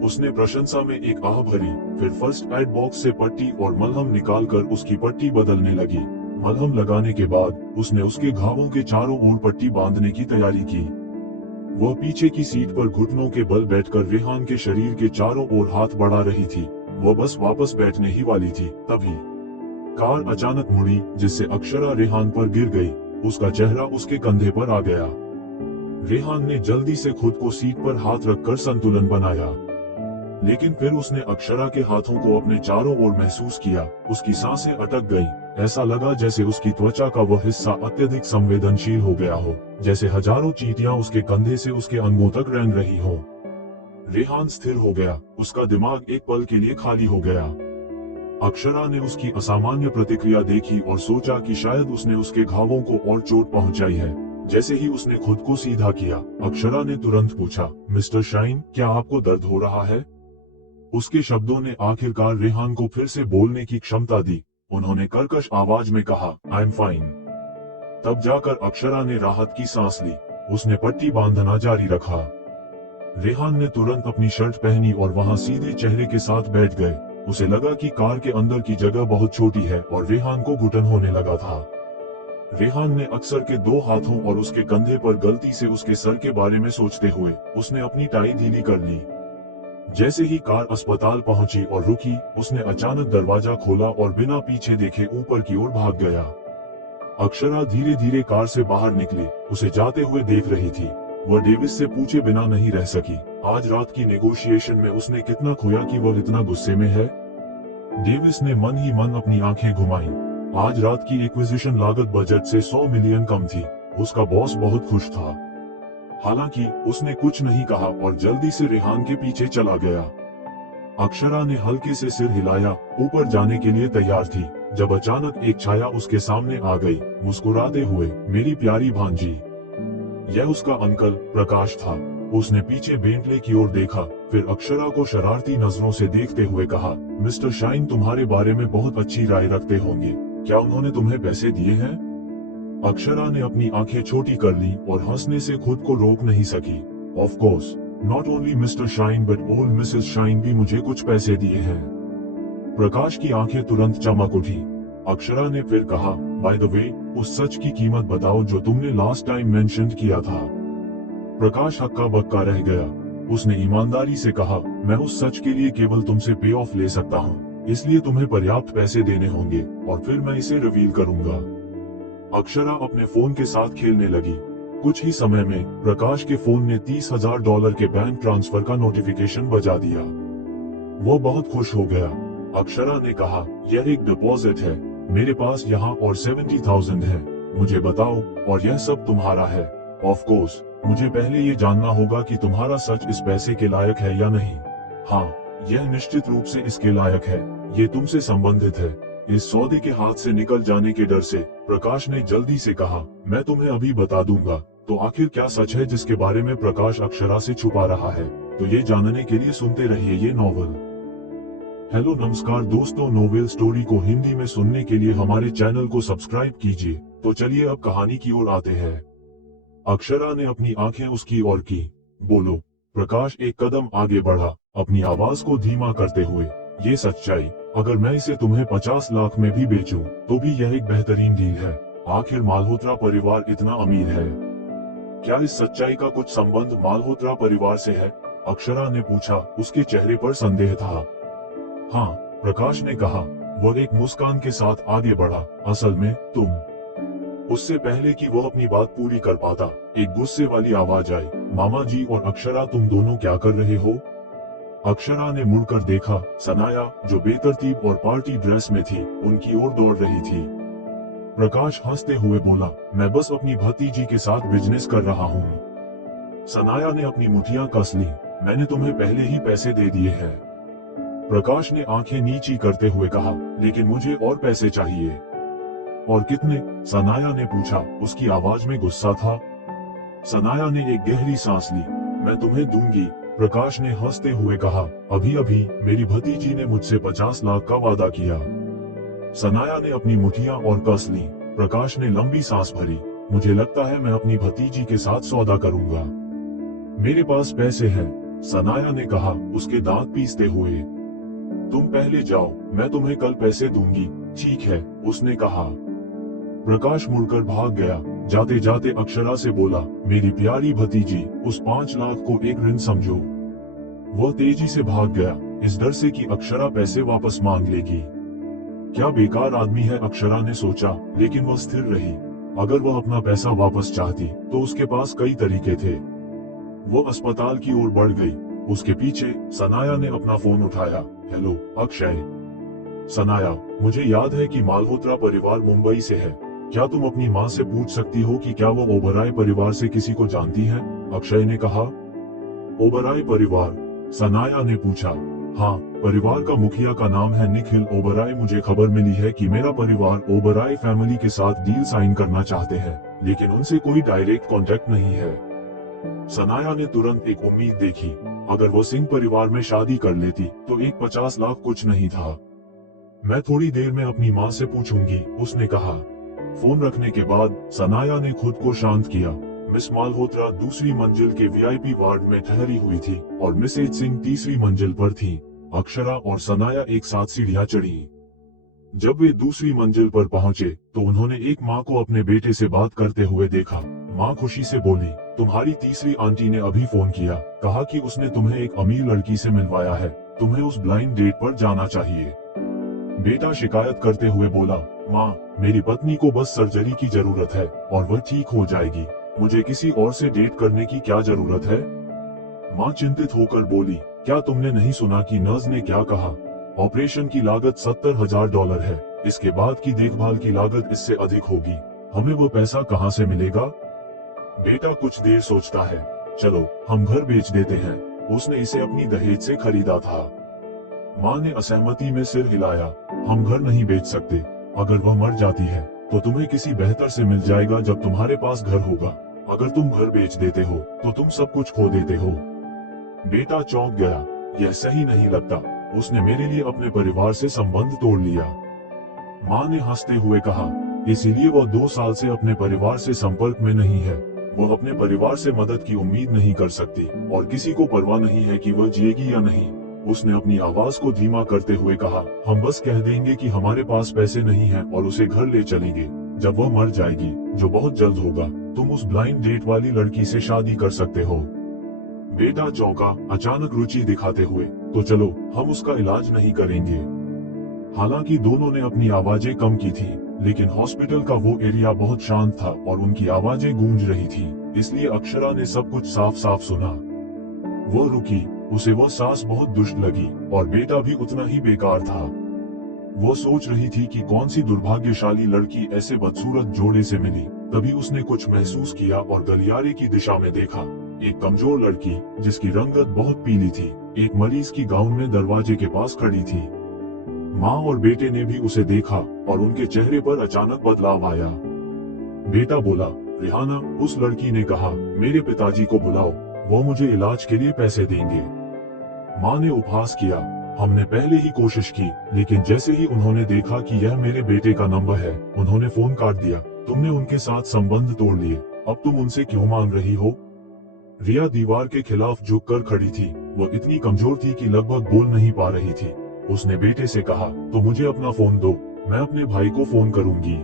उसने प्रशंसा में एक आह भरी, फिर फर्स्ट एड बॉक्स से पट्टी और मलहम निकालकर उसकी पट्टी बदलने लगी। मलहम लगाने के बाद उसने उसके घावों के चारों ओर पट्टी बांधने की तैयारी की। वह पीछे की सीट पर घुटनों के बल बैठकर रेहान के शरीर के चारों ओर हाथ बढ़ा रही थी। वह बस वापस बैठने ही वाली थी, तभी कार अचानक मुड़ी, जिससे अक्षरा रेहान पर गिर गई। उसका चेहरा उसके कंधे पर आ गया। रेहान ने जल्दी से खुद को सीट पर हाथ रखकर संतुलन बनाया, लेकिन फिर उसने अक्षरा के हाथों को अपने चारों ओर महसूस किया। उसकी सांसें अटक गई। ऐसा लगा जैसे उसकी त्वचा का वह हिस्सा अत्यधिक संवेदनशील हो गया हो, जैसे हजारों चींटियां उसके कंधे से उसके अंगों तक रेंग रही हो। रेहान स्थिर हो गया। उसका दिमाग एक पल के लिए खाली हो गया। अक्षरा ने उसकी असामान्य प्रतिक्रिया देखी और सोचा कि शायद उसने उसके घावों को और चोट पहुंचाई है। जैसे ही उसने खुद को सीधा किया, अक्षरा ने तुरंत पूछा, मिस्टर शाइन, क्या आपको दर्द हो रहा है? उसके शब्दों ने आखिरकार रेहान को फिर से बोलने की क्षमता दी। उन्होंने कर्कश आवाज में कहा, आई एम फाइन। तब जाकर अक्षरा ने राहत की सांस ली। उसने पट्टी बांधना जारी रखा। रेहान ने तुरंत अपनी शर्ट पहनी और वहां सीधे चेहरे के साथ बैठ गए। उसे लगा कि कार के अंदर की जगह बहुत छोटी है और रेहान को घुटन होने लगा था। रेहान ने अक्सर के दो हाथों और उसके कंधे पर गलती से उसके सर के बारे में सोचते हुए उसने अपनी टाई ढीली कर ली। जैसे ही कार अस्पताल पहुंची और रुकी, उसने अचानक दरवाजा खोला और बिना पीछे देखे ऊपर की ओर भाग गया। अक्षरा धीरे धीरे कार से बाहर निकली। उसे जाते हुए देख रही थी। वह डेविस से पूछे बिना नहीं रह सकी। आज रात की नेगोशिएशन में उसने कितना खोया कि वह इतना गुस्से में है? डेविस ने मन ही मन अपनी आंखें घुमाई। आज रात की एक्विजिशन लागत बजट से 100 मिलियन कम थी। उसका बॉस बहुत खुश था। हालांकि उसने कुछ नहीं कहा और जल्दी से रेहान के पीछे चला गया। अक्षरा ने हल्के से सिर हिलाया, ऊपर जाने के लिए तैयार थी, जब अचानक एक छाया उसके सामने आ गई, मुस्कुराते हुए, मेरी प्यारी भांजी। यह उसका अंकल प्रकाश था। उसने पीछे बेंटले की ओर देखा, फिर अक्षरा को शरारती नजरों से देखते हुए कहा, मिस्टर शाइन तुम्हारे बारे में बहुत अच्छी राय रखते होंगे, क्या उन्होंने तुम्हें पैसे दिए हैं? अक्षरा ने अपनी आंखें छोटी कर ली और हंसने से खुद को रोक नहीं सकी। Of course, not only mister shine but old Mrs shine भी मुझे कुछ पैसे दिए हैं। प्रकाश की आंखें तुरंत चमक उठी। अक्षरा ने फिर कहा, बाय द वे, उस सच की कीमत बताओ जो तुमने लास्ट टाइम मेंशन किया था। प्रकाश हक्का बक्का रह गया। उसने ईमानदारी से कहा, मैं उस सच के लिए केवल तुमसे पे ऑफ ले सकता हूँ, इसलिए तुम्हें पर्याप्त पैसे देने होंगे और फिर मैं इसे रिवील करूंगा। अक्षरा अपने फोन के साथ खेलने लगी। कुछ ही समय में प्रकाश के फोन ने $30,000 के बैंक ट्रांसफर का नोटिफिकेशन बजा दिया। वो बहुत खुश हो गया। अक्षरा ने कहा, यह एक डिपॉजिट है, मेरे पास यहाँ और 70,000 है, मुझे बताओ, और यह सब तुम्हारा है। ऑफ कोर्स, मुझे पहले ये जानना होगा कि तुम्हारा सच इस पैसे के लायक है या नहीं। हाँ, यह निश्चित रूप से इसके लायक है, ये तुमसे संबंधित है। इस सौदे के हाथ से निकल जाने के डर से प्रकाश ने जल्दी से कहा, मैं तुम्हें अभी बता दूंगा। तो आखिर क्या सच है जिसके बारे में प्रकाश अक्षरा से छुपा रहा है? तो ये जानने के लिए सुनते रहिए ये नॉवल। हेलो नमस्कार दोस्तों, नोवेल स्टोरी को हिंदी में सुनने के लिए हमारे चैनल को सब्सक्राइब कीजिए। तो चलिए अब कहानी की ओर आते हैं। अक्षरा ने अपनी आंखें उसकी ओर की। बोलो। प्रकाश एक कदम आगे बढ़ा, अपनी आवाज को धीमा करते हुए। ये सच्चाई, अगर मैं इसे तुम्हें 50 लाख में भी बेचूं, तो भी यह एक बेहतरीन डील है। आखिर मालहोत्रा परिवार इतना अमीर है। क्या इस सच्चाई का कुछ संबंध मालहोत्रा परिवार से है? अक्षरा ने पूछा, उसके चेहरे पर संदेह था। हाँ, प्रकाश ने कहा। वो एक मुस्कान के साथ आगे बढ़ा, असल में तुम। उससे पहले कि वो अपनी बात पूरी कर पाता, एक गुस्से वाली आवाज आई, मामा जी और अक्षरा तुम दोनों क्या कर रहे हो? अक्षरा ने मुड़कर देखा, सनाया, जो बेतरतीब और पार्टी ड्रेस में थी, उनकी ओर दौड़ रही थी। प्रकाश हंसते हुए बोला, मैं बस अपनी भतीजी के साथ बिजनेस कर रहा हूँ। सनाया ने अपनी मुठियां कस ली, मैंने तुम्हें पहले ही पैसे दे दिए हैं। प्रकाश ने आंखें नीची करते हुए कहा, लेकिन मुझे और पैसे चाहिए। और कितने? सनाया ने पूछा, उसकी आवाज में गुस्सा था। सनाया ने एक गहरी सांस ली, मैं तुम्हें दूंगी। प्रकाश ने हंसते हुए कहा, अभी अभी मेरी भतीजी ने मुझसे 50 लाख का वादा किया। सनाया ने अपनी मुठियां और कस ली। प्रकाश ने लंबी सांस भरी, मुझे लगता है मैं अपनी भतीजी के साथ सौदा करूंगा। मेरे पास पैसे हैं, सनाया ने कहा, उसके दांत पीसते हुए। तुम पहले जाओ, मैं तुम्हें कल पैसे दूंगी। ठीक है, उसने कहा। प्रकाश मुड़कर भाग गया। जाते जाते अक्षरा से बोला, मेरी प्यारी भतीजी, उस 5 लाख को एक ऋण समझो। वह तेजी से भाग गया, इस डर से कि अक्षरा पैसे वापस मांग लेगी। क्या बेकार आदमी है, अक्षरा ने सोचा, लेकिन वह स्थिर रही। अगर वह अपना पैसा वापस चाहती, तो उसके पास कई तरीके थे। वो अस्पताल की ओर बढ़ गई। उसके पीछे सनाया ने अपना फोन उठाया। हेलो अक्षय। सनाया, मुझे याद है कि मालहोत्रा परिवार मुंबई से है। क्या तुम अपनी माँ से पूछ सकती हो कि क्या वो ओबराय परिवार से किसी को जानती है? अक्षय ने कहा। ओबराय परिवार? सनाया ने पूछा। हाँ, परिवार का मुखिया का नाम है निखिल ओबराय। मुझे खबर मिली है कि मेरा परिवार ओबराय फैमिली के साथ डील साइन करना चाहते हैं, लेकिन उनसे कोई डायरेक्ट कॉन्टेक्ट नहीं है। सनाया ने तुरंत एक उम्मीद देखी। अगर वो सिंह परिवार में शादी कर लेती, तो एक 50 लाख कुछ नहीं था। मैं थोड़ी देर में अपनी माँ से पूछूंगी, उसने कहा। फोन रखने के बाद सनाया ने खुद को शांत किया। मिस मालहोत्रा दूसरी मंजिल के वीआईपी वार्ड में ठहरी हुई थी और मिसेज सिंह तीसरी मंजिल पर थी। अक्षरा और सनाया एक साथ सीढ़ियां चढ़ी। जब वे दूसरी मंजिल पर पहुंचे, तो उन्होंने एक माँ को अपने बेटे से बात करते हुए देखा। माँ खुशी से बोली, तुम्हारी तीसरी आंटी ने अभी फोन किया, कहा कि उसने तुम्हें एक अमीर लड़की से मिलवाया है, तुम्हें उस ब्लाइंड डेट पर जाना चाहिए। बेटा शिकायत करते हुए बोला, माँ, मेरी पत्नी को बस सर्जरी की जरूरत है और वह ठीक हो जाएगी, मुझे किसी और से डेट करने की क्या जरूरत है? माँ चिंतित होकर बोली, क्या तुमने नहीं सुना कि नर्स ने क्या कहा? ऑपरेशन की लागत $70,000 है, इसके बाद की देखभाल की लागत इससे अधिक होगी। हमें वो पैसा कहाँ से मिलेगा? बेटा कुछ देर सोचता है, चलो हम घर बेच देते हैं, उसने इसे अपनी दहेज से खरीदा था। माँ ने असहमति में सिर हिलाया, हम घर नहीं बेच सकते, अगर वह मर जाती है, तो तुम्हें किसी बेहतर से मिल जाएगा जब तुम्हारे पास घर होगा। अगर तुम घर बेच देते हो तो तुम सब कुछ खो देते हो। बेटा चौंक गया, यह सही नहीं लगता, उसने मेरे लिए अपने परिवार से संबंध तोड़ लिया। माँ ने हंसते हुए कहा, इसीलिए वह 2 साल से अपने परिवार से संपर्क में नहीं है। वह अपने परिवार से मदद की उम्मीद नहीं कर सकती और किसी को परवाह नहीं है कि वह जिएगी या नहीं। उसने अपनी आवाज को धीमा करते हुए कहा, हम बस कह देंगे कि हमारे पास पैसे नहीं हैं और उसे घर ले चलेंगे। जब वह मर जाएगी, जो बहुत जल्द होगा, तुम उस ब्लाइंड डेट वाली लड़की से शादी कर सकते हो। बेटा चौंका, अचानक रुचि दिखाते हुए, तो चलो हम उसका इलाज नहीं करेंगे। हालांकि दोनों ने अपनी आवाजें कम की थी, लेकिन हॉस्पिटल का वो एरिया बहुत शांत था और उनकी आवाजें गूंज रही थी, इसलिए अक्षरा ने सब कुछ साफ साफ सुना। वो रुकी, उसे वह सांस बहुत दुष्ट लगी और बेटा भी उतना ही बेकार था। वो सोच रही थी कि कौन सी दुर्भाग्यशाली लड़की ऐसे बदसूरत जोड़े से मिली। तभी उसने कुछ महसूस किया और गलियारे की दिशा में देखा। एक कमजोर लड़की जिसकी रंगत बहुत पीली थी, एक मरीज की गाउन में दरवाजे के पास खड़ी थी। माँ और बेटे ने भी उसे देखा और उनके चेहरे पर अचानक बदलाव आया। बेटा बोला, रिहाना, उस लड़की ने कहा, मेरे पिताजी को बुलाओ, वो मुझे इलाज के लिए पैसे देंगे। माँ ने उपहास किया, हमने पहले ही कोशिश की, लेकिन जैसे ही उन्होंने देखा कि यह मेरे बेटे का नंबर है, उन्होंने फोन काट दिया। तुमने उनके साथ संबंध तोड़ लिए, अब तुम उनसे क्यों मांग रही हो? रिया दीवार के खिलाफ झुककर खड़ी थी। वो इतनी कमजोर थी कि लगभग बोल नहीं पा रही थी। उसने बेटे से कहा, तो मुझे अपना फोन दो, मैं अपने भाई को फोन करूंगी।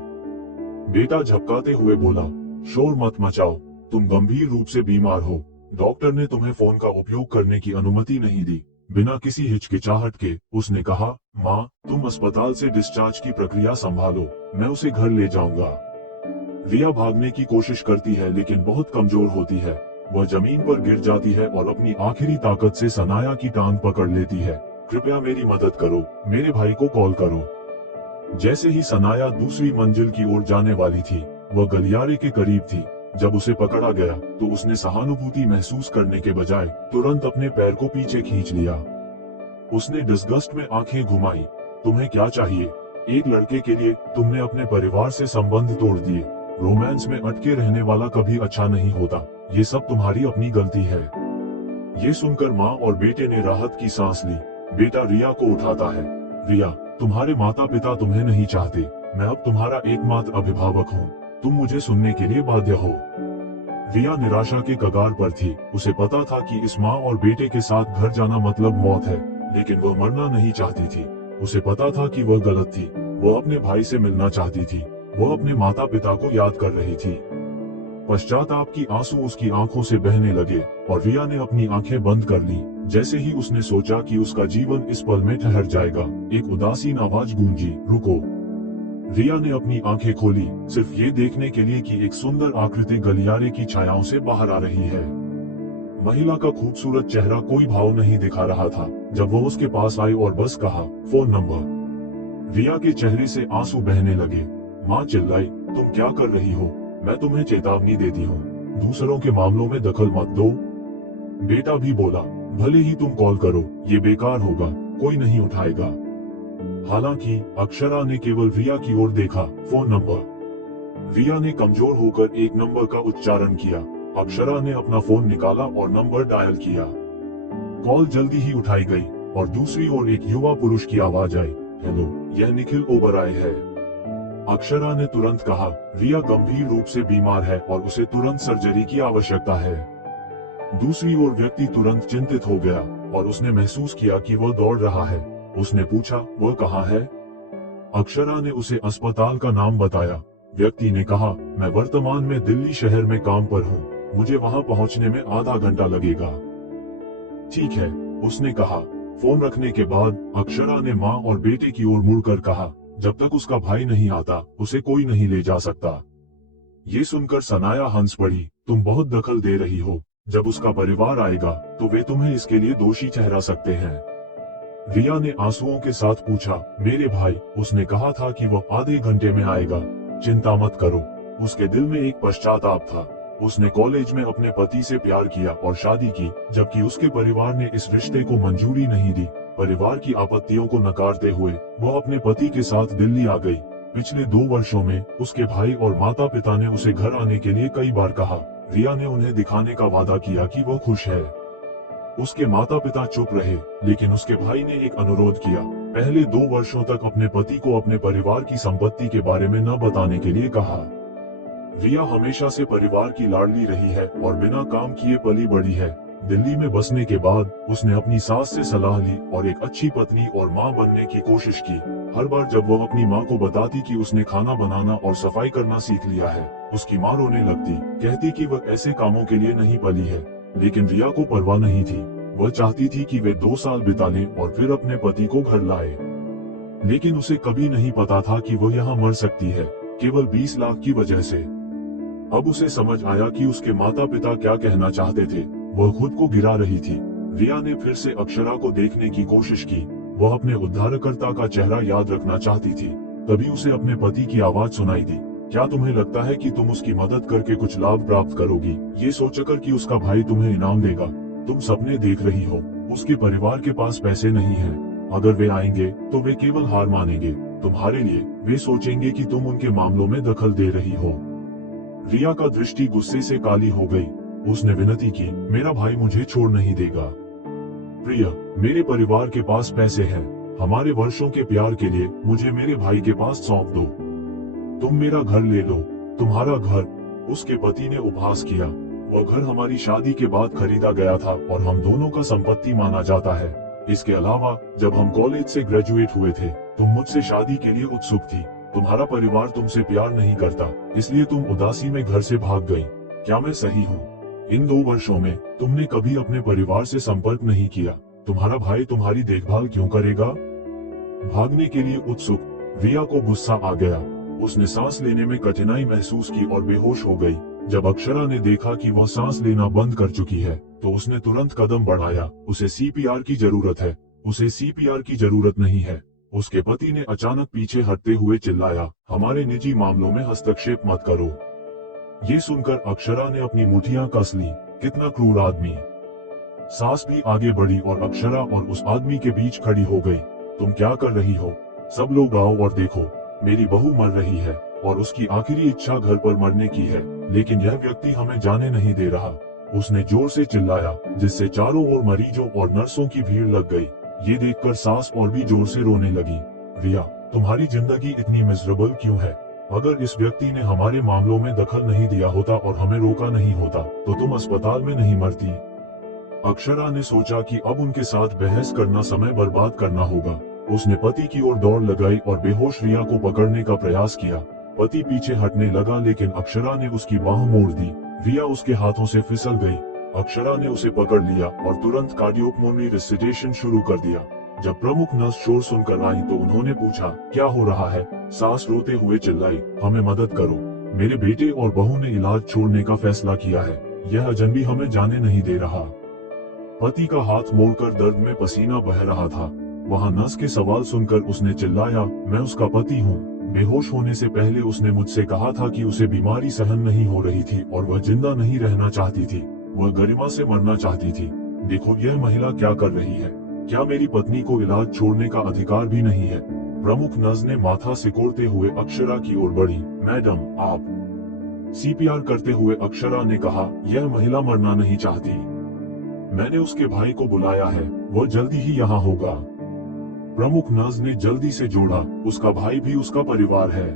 बेटा झपकाते हुए बोला, शोर मत मचाओ, तुम गंभीर रूप से बीमार हो। डॉक्टर ने तुम्हें फोन का उपयोग करने की अनुमति नहीं दी। बिना किसी हिचकिचाहट के उसने कहा, माँ, तुम अस्पताल से डिस्चार्ज की प्रक्रिया संभालो, मैं उसे घर ले जाऊंगा। रिया भागने की कोशिश करती है लेकिन बहुत कमजोर होती है। वह जमीन पर गिर जाती है और अपनी आखिरी ताकत से सनाया की टांग पकड़ लेती है। कृपया मेरी मदद करो, मेरे भाई को कॉल करो। जैसे ही सनाया दूसरी मंजिल की ओर जाने वाली थी, वह गलियारे के करीब थी। जब उसे पकड़ा गया तो उसने सहानुभूति महसूस करने के बजाय तुरंत अपने पैर को पीछे खींच लिया। उसने डिस्गस्ट में आंखें घुमाई। तुम्हें क्या चाहिए? एक लड़के के लिए तुमने अपने परिवार से संबंध तोड़ दिए। रोमांस में अटके रहने वाला कभी अच्छा नहीं होता। ये सब तुम्हारी अपनी गलती है। ये सुनकर माँ और बेटे ने राहत की सांस ली। बेटा रिया को उठाता है, रिया, तुम्हारे माता पिता तुम्हें नहीं चाहते। मैं अब तुम्हारा एकमात्र अभिभावक हूँ। तुम मुझे सुनने के लिए बाध्य हो। रिया निराशा के कगार पर थी। उसे पता था कि इस माँ और बेटे के साथ घर जाना मतलब मौत है, लेकिन वह मरना नहीं चाहती थी। उसे पता था कि वह गलत थी। वह अपने भाई से मिलना चाहती थी। वह अपने माता पिता को याद कर रही थी। पश्चाताप की आंसू उसकी आंखों से बहने लगे और रिया ने अपनी आंखें बंद कर ली। जैसे ही उसने सोचा कि उसका जीवन इस पल में ठहर जाएगा, एक उदासीन आवाज गूंजी, रुको। रिया ने अपनी आंखें खोली, सिर्फ ये देखने के लिए कि एक सुंदर आकृति गलियारे की छायाओं से बाहर आ रही है। महिला का खूबसूरत चेहरा कोई भाव नहीं दिखा रहा था। जब वो उसके पास आई और बस कहा, फोन नंबर। रिया के चेहरे से आंसू बहने लगे। माँ चिल्लाई, तुम क्या कर रही हो? मैं तुम्हें चेतावनी देती हूँ, दूसरों के मामलों में दखल मत दो। बेटा भी बोला, भले ही तुम कॉल करो, ये बेकार होगा, कोई नहीं उठाएगा। हालांकि अक्षरा ने केवल रिया की ओर देखा। Phone number. रिया ने कमजोर होकर एक नंबर का उच्चारण किया। अक्षरा ने अपना फोन निकाला और नंबर डायल किया। कॉल जल्दी ही उठाई गई और दूसरी ओर एक युवा पुरुष की आवाज आई, हेलो, यह निखिल ओबराय है। अक्षरा ने तुरंत कहा, रिया गंभीर रूप से बीमार है और उसे तुरंत सर्जरी की आवश्यकता है। दूसरी ओर व्यक्ति तुरंत चिंतित हो गया और उसने महसूस किया कि वह दौड़ रहा है। उसने पूछा, वह कहाँ है? अक्षरा ने उसे अस्पताल का नाम बताया। व्यक्ति ने कहा, मैं वर्तमान में दिल्ली शहर में काम पर हूँ, मुझे वहाँ पहुँचने में आधा घंटा लगेगा। ठीक है, उसने कहा। फोन रखने के बाद अक्षरा ने माँ और बेटे की ओर मुड़कर कहा, जब तक उसका भाई नहीं आता, उसे कोई नहीं ले जा सकता। ये सुनकर सनाया हंस पड़ी, तुम बहुत दखल दे रही हो। जब उसका परिवार आएगा तो वे तुम्हें इसके लिए दोषी ठहरा सकते हैं। रिया ने आंसुओं के साथ पूछा, मेरे भाई, उसने कहा था कि वह आधे घंटे में आएगा। चिंता मत करो। उसके दिल में एक पश्चाताप था। उसने कॉलेज में अपने पति से प्यार किया और शादी की, जबकि उसके परिवार ने इस रिश्ते को मंजूरी नहीं दी। परिवार की आपत्तियों को नकारते हुए वह अपने पति के साथ दिल्ली आ गई। पिछले 2 वर्षों में उसके भाई और माता पिता ने उसे घर आने के लिए कई बार कहा। रिया ने उन्हें दिखाने का वादा किया कि वो खुश है। उसके माता पिता चुप रहे, लेकिन उसके भाई ने एक अनुरोध किया। पहले 2 वर्षों तक अपने पति को अपने परिवार की संपत्ति के बारे में न बताने के लिए कहा। रिया हमेशा से परिवार की लाडली रही है और बिना काम किए पली बड़ी है। दिल्ली में बसने के बाद उसने अपनी सास से सलाह ली और एक अच्छी पत्नी और मां बनने की कोशिश की। हर बार जब वह अपनी मां को बताती कि उसने खाना बनाना और सफाई करना सीख लिया है, उसकी मां रोने लगती, कहती कि वह ऐसे कामों के लिए नहीं पली है। लेकिन रिया को परवाह नहीं थी। वह चाहती थी कि वे 2 साल बिता लें और फिर अपने पति को घर लाए। लेकिन उसे कभी नहीं पता था कि वह यहाँ मर सकती है, केवल 20 लाख की वजह से। अब उसे समझ आया कि उसके माता पिता क्या कहना चाहते थे। वह खुद को गिरा रही थी। रिया ने फिर से अक्षरा को देखने की कोशिश की। वह अपने उद्धारकर्ता का चेहरा याद रखना चाहती थी। तभी उसे अपने पति की आवाज सुनाई दी। क्या तुम्हें लगता है कि तुम उसकी मदद करके कुछ लाभ प्राप्त करोगी, ये सोचकर कि उसका भाई तुम्हें इनाम देगा? तुम सपने देख रही हो। उसके परिवार के पास पैसे नहीं हैं। अगर वे आएंगे तो वे केवल हार मानेंगे। तुम्हारे लिए वे सोचेंगे कि तुम उनके मामलों में दखल दे रही हो। रिया का दृष्टि गुस्से से काली हो गई। उसने विनती की, मेरा भाई मुझे छोड़ नहीं देगा। प्रिय, मेरे परिवार के पास पैसे हैं। हमारे वर्षों के प्यार के लिए मुझे मेरे भाई के पास सौंप दो। तुम मेरा घर ले लो। तुम्हारा घर, उसके पति ने उपहास किया। वह घर हमारी शादी के बाद खरीदा गया था और हम दोनों का संपत्ति माना जाता है। इसके अलावा जब हम कॉलेज से ग्रेजुएट हुए थे, तुम मुझसे शादी के लिए उत्सुक थी। तुम्हारा परिवार तुमसे प्यार नहीं करता, इसलिए तुम उदासी में घर से भाग गई। क्या मैं सही हूँ? इन 2 वर्षों में तुमने कभी अपने परिवार से संपर्क नहीं किया। तुम्हारा भाई तुम्हारी देखभाल क्यों करेगा? भागने के लिए उत्सुक रिया को गुस्सा आ गया। उसने सांस लेने में कठिनाई महसूस की और बेहोश हो गई। जब अक्षरा ने देखा कि वह सांस लेना बंद कर चुकी है, तो उसने तुरंत कदम बढ़ाया। उसे सीपीआर की जरूरत है। उसे सीपीआर की जरूरत नहीं है। उसके पति ने अचानक पीछे हटते हुए चिल्लाया, हमारे निजी मामलों में हस्तक्षेप मत करो। ये सुनकर अक्षरा ने अपनी मुठियां कस ली। कितना क्रूर आदमी। सास भी आगे बढ़ी और अक्षरा और उस आदमी के बीच खड़ी हो गई। तुम क्या कर रही हो? सब लोग आओ और देखो, मेरी बहू मर रही है और उसकी आखिरी इच्छा घर पर मरने की है, लेकिन यह व्यक्ति हमें जाने नहीं दे रहा। उसने जोर से चिल्लाया, जिससे चारों ओर मरीजों और नर्सों की भीड़ लग गई। ये देखकर सास और भी जोर से रोने लगी। रिया, तुम्हारी जिंदगी इतनी मिजरेबल क्यों है? अगर इस व्यक्ति ने हमारे मामलों में दखल नहीं दिया होता और हमें रोका नहीं होता, तो तुम अस्पताल में नहीं मरती। अक्षरा ने सोचा कि अब उनके साथ बहस करना समय बर्बाद करना होगा। उसने पति की ओर दौड़ लगाई और बेहोश रिया को पकड़ने का प्रयास किया। पति पीछे हटने लगा, लेकिन अक्षरा ने उसकी बाह मोड़ दी। रिया उसके हाथों से फिसल गई। अक्षरा ने उसे पकड़ लिया और तुरंत कार्डियोपल्मोनरी रिससिटेशन शुरू कर दिया। जब प्रमुख नर्स शोर सुनकर आई तो उन्होंने पूछा, क्या हो रहा है? सास रोते हुए चिल्लाई, हमें मदद करो। मेरे बेटे और बहू ने इलाज छोड़ने का फैसला किया है। यह अजनबी हमें जाने नहीं दे रहा। पति का हाथ मोड़कर दर्द में पसीना बह रहा था। वहां नर्स के सवाल सुनकर उसने चिल्लाया, मैं उसका पति हूँ। बेहोश होने से पहले उसने मुझसे कहा था कि उसे बीमारी सहन नहीं हो रही थी और वह जिंदा नहीं रहना चाहती थी। वह गरिमा से मरना चाहती थी। देखो यह महिला क्या कर रही है। क्या मेरी पत्नी को इलाज छोड़ने का अधिकार भी नहीं है? प्रमुख नर्स ने माथा सिकोड़ते हुए अक्षरा की ओर बढ़ी। मैडम, आप। सीपीआर करते हुए अक्षरा ने कहा, यह महिला मरना नहीं चाहती। मैंने उसके भाई को बुलाया है, वो जल्दी ही यहाँ होगा। प्रमुख नर्स ने जल्दी से जोड़ा, उसका भाई भी उसका परिवार है,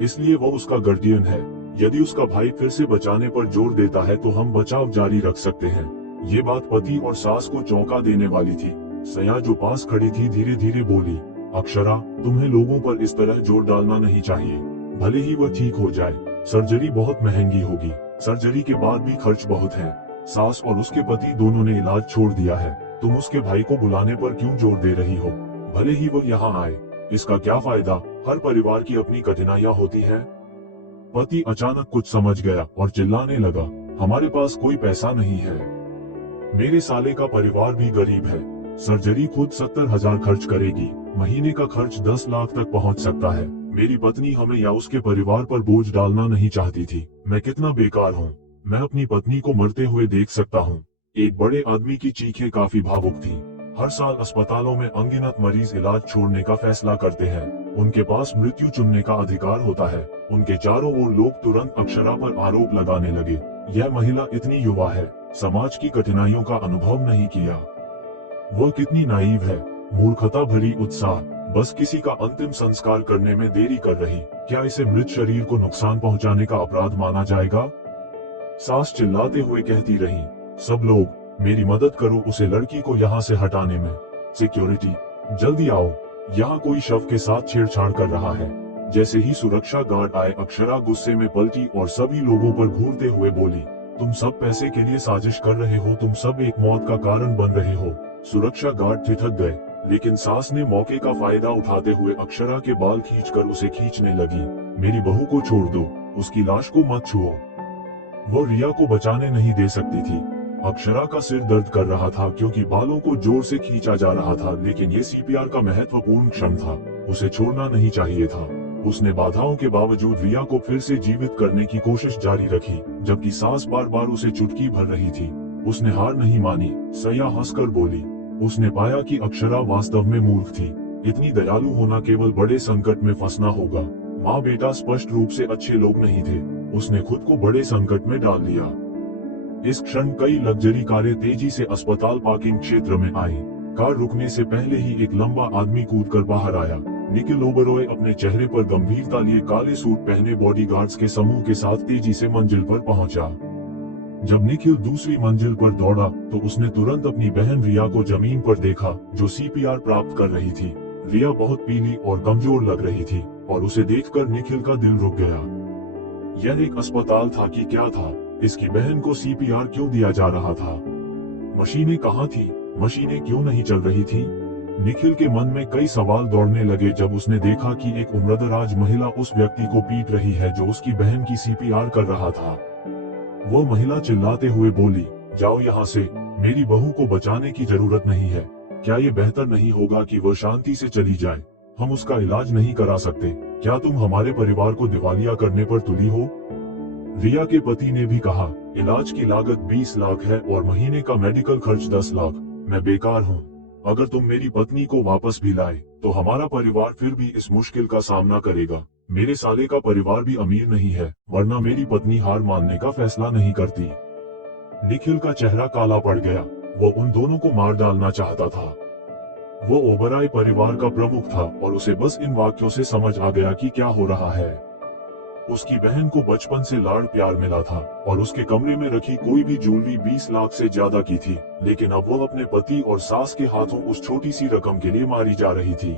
इसलिए वो उसका गार्डियन है। यदि उसका भाई फिर से बचाने पर जोर देता है तो हम बचाव जारी रख सकते हैं। ये बात पति और सास को चौंका देने वाली थी। सया जो पास खड़ी थी धीरे धीरे बोली, अक्षरा, तुम्हें लोगों पर इस तरह जोर डालना नहीं चाहिए। भले ही वह ठीक हो जाए, सर्जरी बहुत महंगी होगी। सर्जरी के बाद भी खर्च बहुत है। सास और उसके पति दोनों ने इलाज छोड़ दिया है। तुम उसके भाई को बुलाने पर क्यों जोर दे रही हो? भले ही वो यहाँ आए, इसका क्या फायदा? हर परिवार की अपनी कठिनाइयाँ होती हैं। पति अचानक कुछ समझ गया और चिल्लाने लगा, हमारे पास कोई पैसा नहीं है। मेरे साले का परिवार भी गरीब है। सर्जरी खुद 70,000 खर्च करेगी। महीने का खर्च 10 लाख तक पहुंच सकता है। मेरी पत्नी हमें या उसके परिवार पर बोझ डालना नहीं चाहती थी। मैं कितना बेकार हूँ। मैं अपनी पत्नी को मरते हुए देख सकता हूँ। एक बड़े आदमी की चीखें काफी भावुक थीं। हर साल अस्पतालों में अनगिनत मरीज इलाज छोड़ने का फैसला करते हैं। उनके पास मृत्यु चुनने का अधिकार होता है। उनके चारों ओर लोग तुरंत अक्षरा पर आरोप लगाने लगे। यह महिला इतनी युवा है, समाज की कठिनाइयों का अनुभव नहीं किया। वह कितनी नाइव है, मूर्खता भरी उत्साह, बस किसी का अंतिम संस्कार करने में देरी कर रही। क्या इसे मृत शरीर को नुकसान पहुंचाने का अपराध माना जाएगा? सास चिल्लाते हुए कहती रही, सब लोग मेरी मदद करो उसे लड़की को यहाँ से हटाने में। सिक्योरिटी, जल्दी आओ, यहाँ कोई शव के साथ छेड़छाड़ कर रहा है। जैसे ही सुरक्षा गार्ड आए, अक्षरा गुस्से में पलटी और सभी लोगों पर घूरते हुए बोली, तुम सब पैसे के लिए साजिश कर रहे हो, तुम सब एक मौत का कारण बन रहे हो। सुरक्षा गार्ड ठिठक गए, लेकिन सास ने मौके का फायदा उठाते हुए अक्षरा के बाल खींचकर उसे खींचने लगी। मेरी बहू को छोड़ दो, उसकी लाश को मत छुओ। वो रिया को बचाने नहीं दे सकती थी। अक्षरा का सिर दर्द कर रहा था क्योंकि बालों को जोर से खींचा जा रहा था, लेकिन ये सीपीआर का महत्वपूर्ण क्षण था, उसे छोड़ना नहीं चाहिए था। उसने बाधाओं के बावजूद रिया को फिर से जीवित करने की कोशिश जारी रखी, जबकि सास बार बार उसे चुटकी भर रही थी। उसने हार नहीं मानी, सया हंसकर बोली। उसने पाया कि अक्षरा वास्तव में मूर्ख थी। इतनी दयालु होना केवल बड़े संकट में फंसना होगा। माँ बेटा स्पष्ट रूप से अच्छे लोग नहीं थे। उसने खुद को बड़े संकट में डाल लिया। इस क्षण कई लग्जरी कारें तेजी से अस्पताल पार्किंग क्षेत्र में आई। कार रुकने से पहले ही एक लंबा आदमी कूदकर बाहर आया। निखिल ओबरॉय अपने चेहरे पर गंभीरता लिए काले सूट पहने बॉडीगार्ड्स के समूह के साथ तेजी से मंजिल पर पहुंचा। जब निखिल दूसरी मंजिल पर दौड़ा तो उसने तुरंत अपनी बहन रिया को जमीन पर देखा, जो सीपीआर प्राप्त कर रही थी। रिया बहुत पीली और कमजोर लग रही थी और उसे देखकर निखिल का दिल रुक गया। यह एक अस्पताल था कि क्या था? इसकी बहन को सीपीआर क्यों दिया जा रहा था? मशीनें कहाँ थी? मशीनें क्यों नहीं चल रही थी? निखिल के मन में कई सवाल दौड़ने लगे जब उसने देखा कि एक उम्रदराज महिला उस व्यक्ति को पीट रही है जो उसकी बहन की सीपीआर कर रहा था। वो महिला चिल्लाते हुए बोली, जाओ यहाँ से, मेरी बहू को बचाने की जरूरत नहीं है। क्या ये बेहतर नहीं होगा कि वह शांति से चली जाए? हम उसका इलाज नहीं करा सकते। क्या तुम हमारे परिवार को दिवालिया करने पर तुली हो? रिया के पति ने भी कहा, इलाज की लागत 20 लाख है और महीने का मेडिकल खर्च 10 लाख। मैं बेकार हूँ। अगर तुम मेरी पत्नी को वापस भी लाए तो हमारा परिवार फिर भी इस मुश्किल का सामना करेगा। मेरे साले का परिवार भी अमीर नहीं है, वरना मेरी पत्नी हार मानने का फैसला नहीं करती। निखिल का चेहरा काला पड़ गया। वो उन दोनों को मार डालना चाहता था। वो ओबराय परिवार का प्रमुख था और उसे बस इन वाक्यों से समझ आ गया कि क्या हो रहा है। उसकी बहन को बचपन से लाड़ प्यार मिला था और उसके कमरे में रखी कोई भी ज्वेलरी 20 लाख से ज्यादा की थी, लेकिन अब वो अपने पति और सास के हाथों उस छोटी सी रकम के लिए मारी जा रही थी।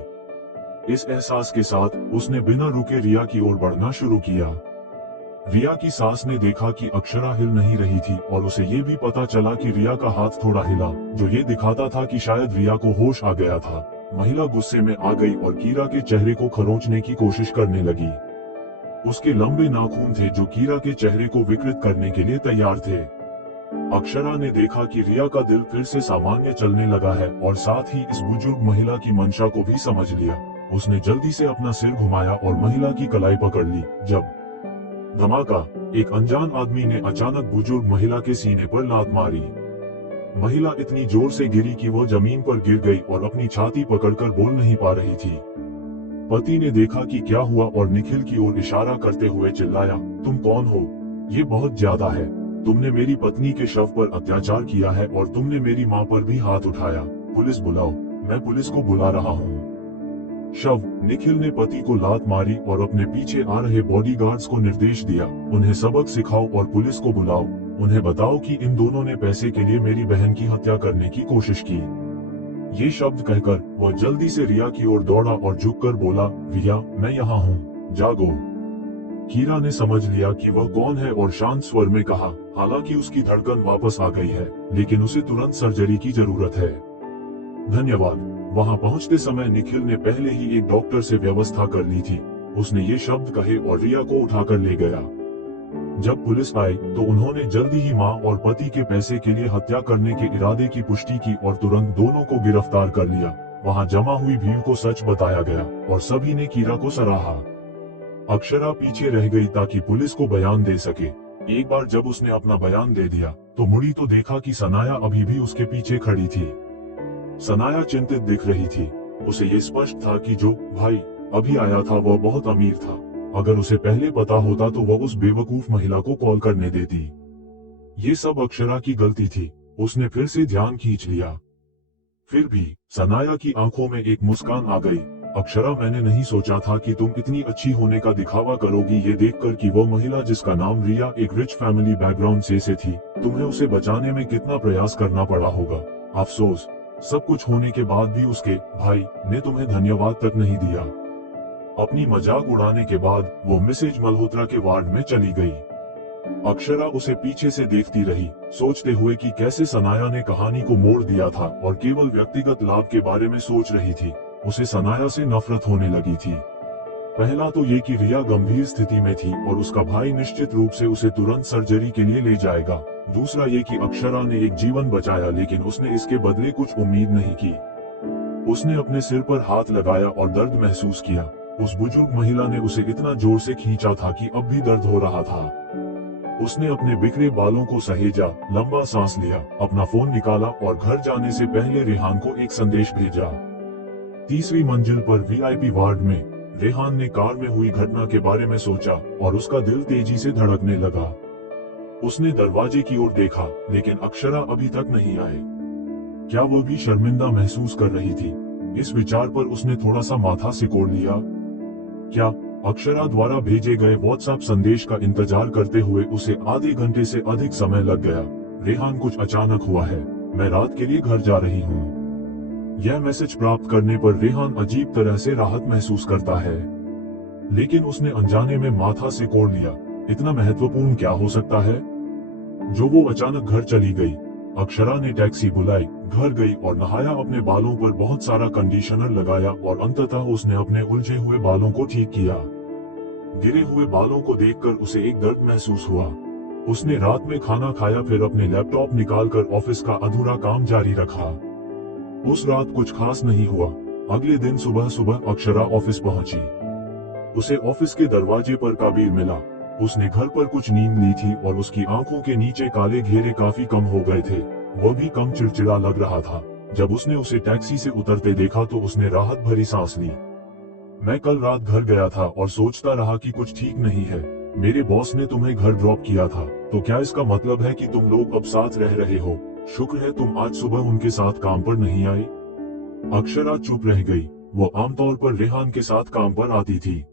इस एहसास के साथ उसने बिना रुके रिया की ओर बढ़ना शुरू किया। रिया की सास ने देखा कि अक्षरा हिल नहीं रही थी और उसे ये भी पता चला कि रिया का हाथ थोड़ा हिला, जो ये दिखाता था कि शायद रिया को होश आ गया था। महिला गुस्से में आ गई और कीरा के चेहरे को खरोंचने की कोशिश करने लगी। उसके लंबे नाखून थे जो कीरा के चेहरे को विकृत करने के लिए तैयार थे। अक्षरा ने देखा कि रिया का दिल फिर से सामान्य चलने लगा है और साथ ही इस बुजुर्ग महिला की मंशा को भी समझ लिया। उसने जल्दी से अपना सिर घुमाया और महिला की कलाई पकड़ ली। जब धमाका, एक अनजान आदमी ने अचानक बुजुर्ग महिला के सीने पर लात मारी। महिला इतनी जोर से गिरी कि वो जमीन पर गिर गई और अपनी छाती पकड़कर बोल नहीं पा रही थी। पति ने देखा कि क्या हुआ और निखिल की ओर इशारा करते हुए चिल्लाया, तुम कौन हो? ये बहुत ज्यादा है। तुमने मेरी पत्नी के शव पर अत्याचार किया है और तुमने मेरी माँ पर भी हाथ उठाया। पुलिस बुलाओ। मैं पुलिस को बुला रहा हूँ। शव। निखिल ने पति को लात मारी और अपने पीछे आ रहे बॉडीगार्ड्स को निर्देश दिया, उन्हें सबक सिखाओ और पुलिस को बुलाओ। उन्हें बताओ कि इन दोनों ने पैसे के लिए मेरी बहन की हत्या करने की कोशिश की। ये शब्द कहकर वह जल्दी से रिया की ओर दौड़ा और झुककर बोला, रिया, मैं यहाँ हूँ, जागो। कीरा ने समझ लिया कि वह कौन है और शांत स्वर में कहा, हालांकि उसकी धड़कन वापस आ गई है, लेकिन उसे तुरंत सर्जरी की जरूरत है। धन्यवाद। वहां पहुंचते समय निखिल ने पहले ही एक डॉक्टर से व्यवस्था कर ली थी। उसने ये शब्द कहे और रिया को उठाकर ले गया। जब पुलिस आई तो उन्होंने जल्दी ही मां और पति के पैसे के लिए हत्या करने के इरादे की पुष्टि की और तुरंत दोनों को गिरफ्तार कर लिया। वहां जमा हुई भीड़ को सच बताया गया और सभी ने कीरा को सराहा। अक्षरा पीछे रह गई ताकि पुलिस को बयान दे सके। एक बार जब उसने अपना बयान दे दिया तो मुड़ी तो देखा कि सनाया अभी भी उसके पीछे खड़ी थी। सनाया चिंतित दिख रही थी। उसे ये स्पष्ट था कि जो भाई अभी आया था वह बहुत अमीर था। अगर उसे पहले पता होता तो वह उस बेवकूफ महिला को कॉल करने देती। ये सब अक्षरा की गलती थी। उसने फिर से ध्यान खींच लिया। फिर भी सनाया की आंखों में एक मुस्कान आ गई। अक्षरा, मैंने नहीं सोचा था कि तुम इतनी अच्छी होने का दिखावा करोगी। ये देखकर कि वो महिला जिसका नाम रिया एक रिच फैमिली बैकग्राउंड से थी, तुम्हें उसे बचाने में कितना प्रयास करना पड़ा होगा। अफसोस, सब कुछ होने के बाद भी उसके भाई ने तुम्हें धन्यवाद तक नहीं दिया। अपनी मजाक उड़ाने के बाद वो मिसेज मल्होत्रा के वार्ड में चली गई। अक्षरा उसे पीछे से देखती रही, सोचते हुए कि कैसे सनाया ने कहानी को मोड़ दिया था और केवल व्यक्तिगत लाभ के बारे में सोच रही थी। उसे सनाया से नफरत होने लगी थी। पहला तो ये कि रिया गंभीर स्थिति में थी और उसका भाई निश्चित रूप से उसे तुरंत सर्जरी के लिए ले जाएगा। दूसरा ये कि अक्षरा ने एक जीवन बचाया, लेकिन उसने इसके बदले कुछ उम्मीद नहीं की। उसने अपने सिर पर हाथ लगाया और दर्द महसूस किया। उस बुजुर्ग महिला ने उसे इतना जोर से खींचा था कि अब भी दर्द हो रहा था। उसने अपने बिखरे बालों को सहेजा, लंबा सांस लिया, अपना फोन निकाला और घर जाने से पहले रेहान को एक संदेश भेजा। तीसरी मंजिल पर वीआईपी वार्ड में रेहान ने कार में हुई घटना के बारे में सोचा और उसका दिल तेजी से धड़कने लगा। उसने दरवाजे की ओर देखा, लेकिन अक्षरा अभी तक नहीं आए। क्या वो भी शर्मिंदा महसूस कर रही थी? इस विचार पर उसने थोड़ा सा माथा सिकोड़ लिया। क्या अक्षरा द्वारा भेजे गए व्हाट्सएप संदेश का इंतजार करते हुए उसे आधे घंटे से अधिक समय लग गया। रेहान, कुछ अचानक हुआ है, मैं रात के लिए घर जा रही हूँ। यह मैसेज प्राप्त करने पर रेहान अजीब तरह से राहत महसूस करता है, लेकिन उसने अनजाने में माथा सिकोड़ लिया। इतना महत्वपूर्ण क्या हो सकता है जो वो अचानक घर चली गई? अक्षरा ने टैक्सी बुलाई, घर गई और नहाया, अपने बालों पर बहुत सारा कंडीशनर लगाया और अंततः उसने अपने उलझे हुए बालों को ठीक किया। गिरे हुए बालों को देखकर उसे एक दर्द महसूस हुआ। उसने रात में खाना खाया, फिर अपने लैपटॉप निकालकर ऑफिस का अधूरा काम जारी रखा। उस रात कुछ खास नहीं हुआ। अगले दिन सुबह सुबह अक्षरा ऑफिस पहुंची। उसे ऑफिस के दरवाजे पर काबिल मिला। उसने घर पर कुछ नींद ली थी और उसकी आंखों के नीचे काले घेरे काफी कम हो गए थे। वो भी कम चिड़चिड़ा लग रहा था। जब उसने उसे टैक्सी से उतरते देखा तो उसने राहत भरी सांस ली। मैं कल रात घर गया था और सोचता रहा कि कुछ ठीक नहीं है। मेरे बॉस ने तुम्हें घर ड्रॉप किया था, तो क्या इसका मतलब है कि तुम लोग अब साथ रह रहे हो? शुक्र है तुम आज सुबह उनके साथ काम पर नहीं आए। अक्षरा चुप रह गई। वो आमतौर पर रेहान के साथ काम पर आती थी,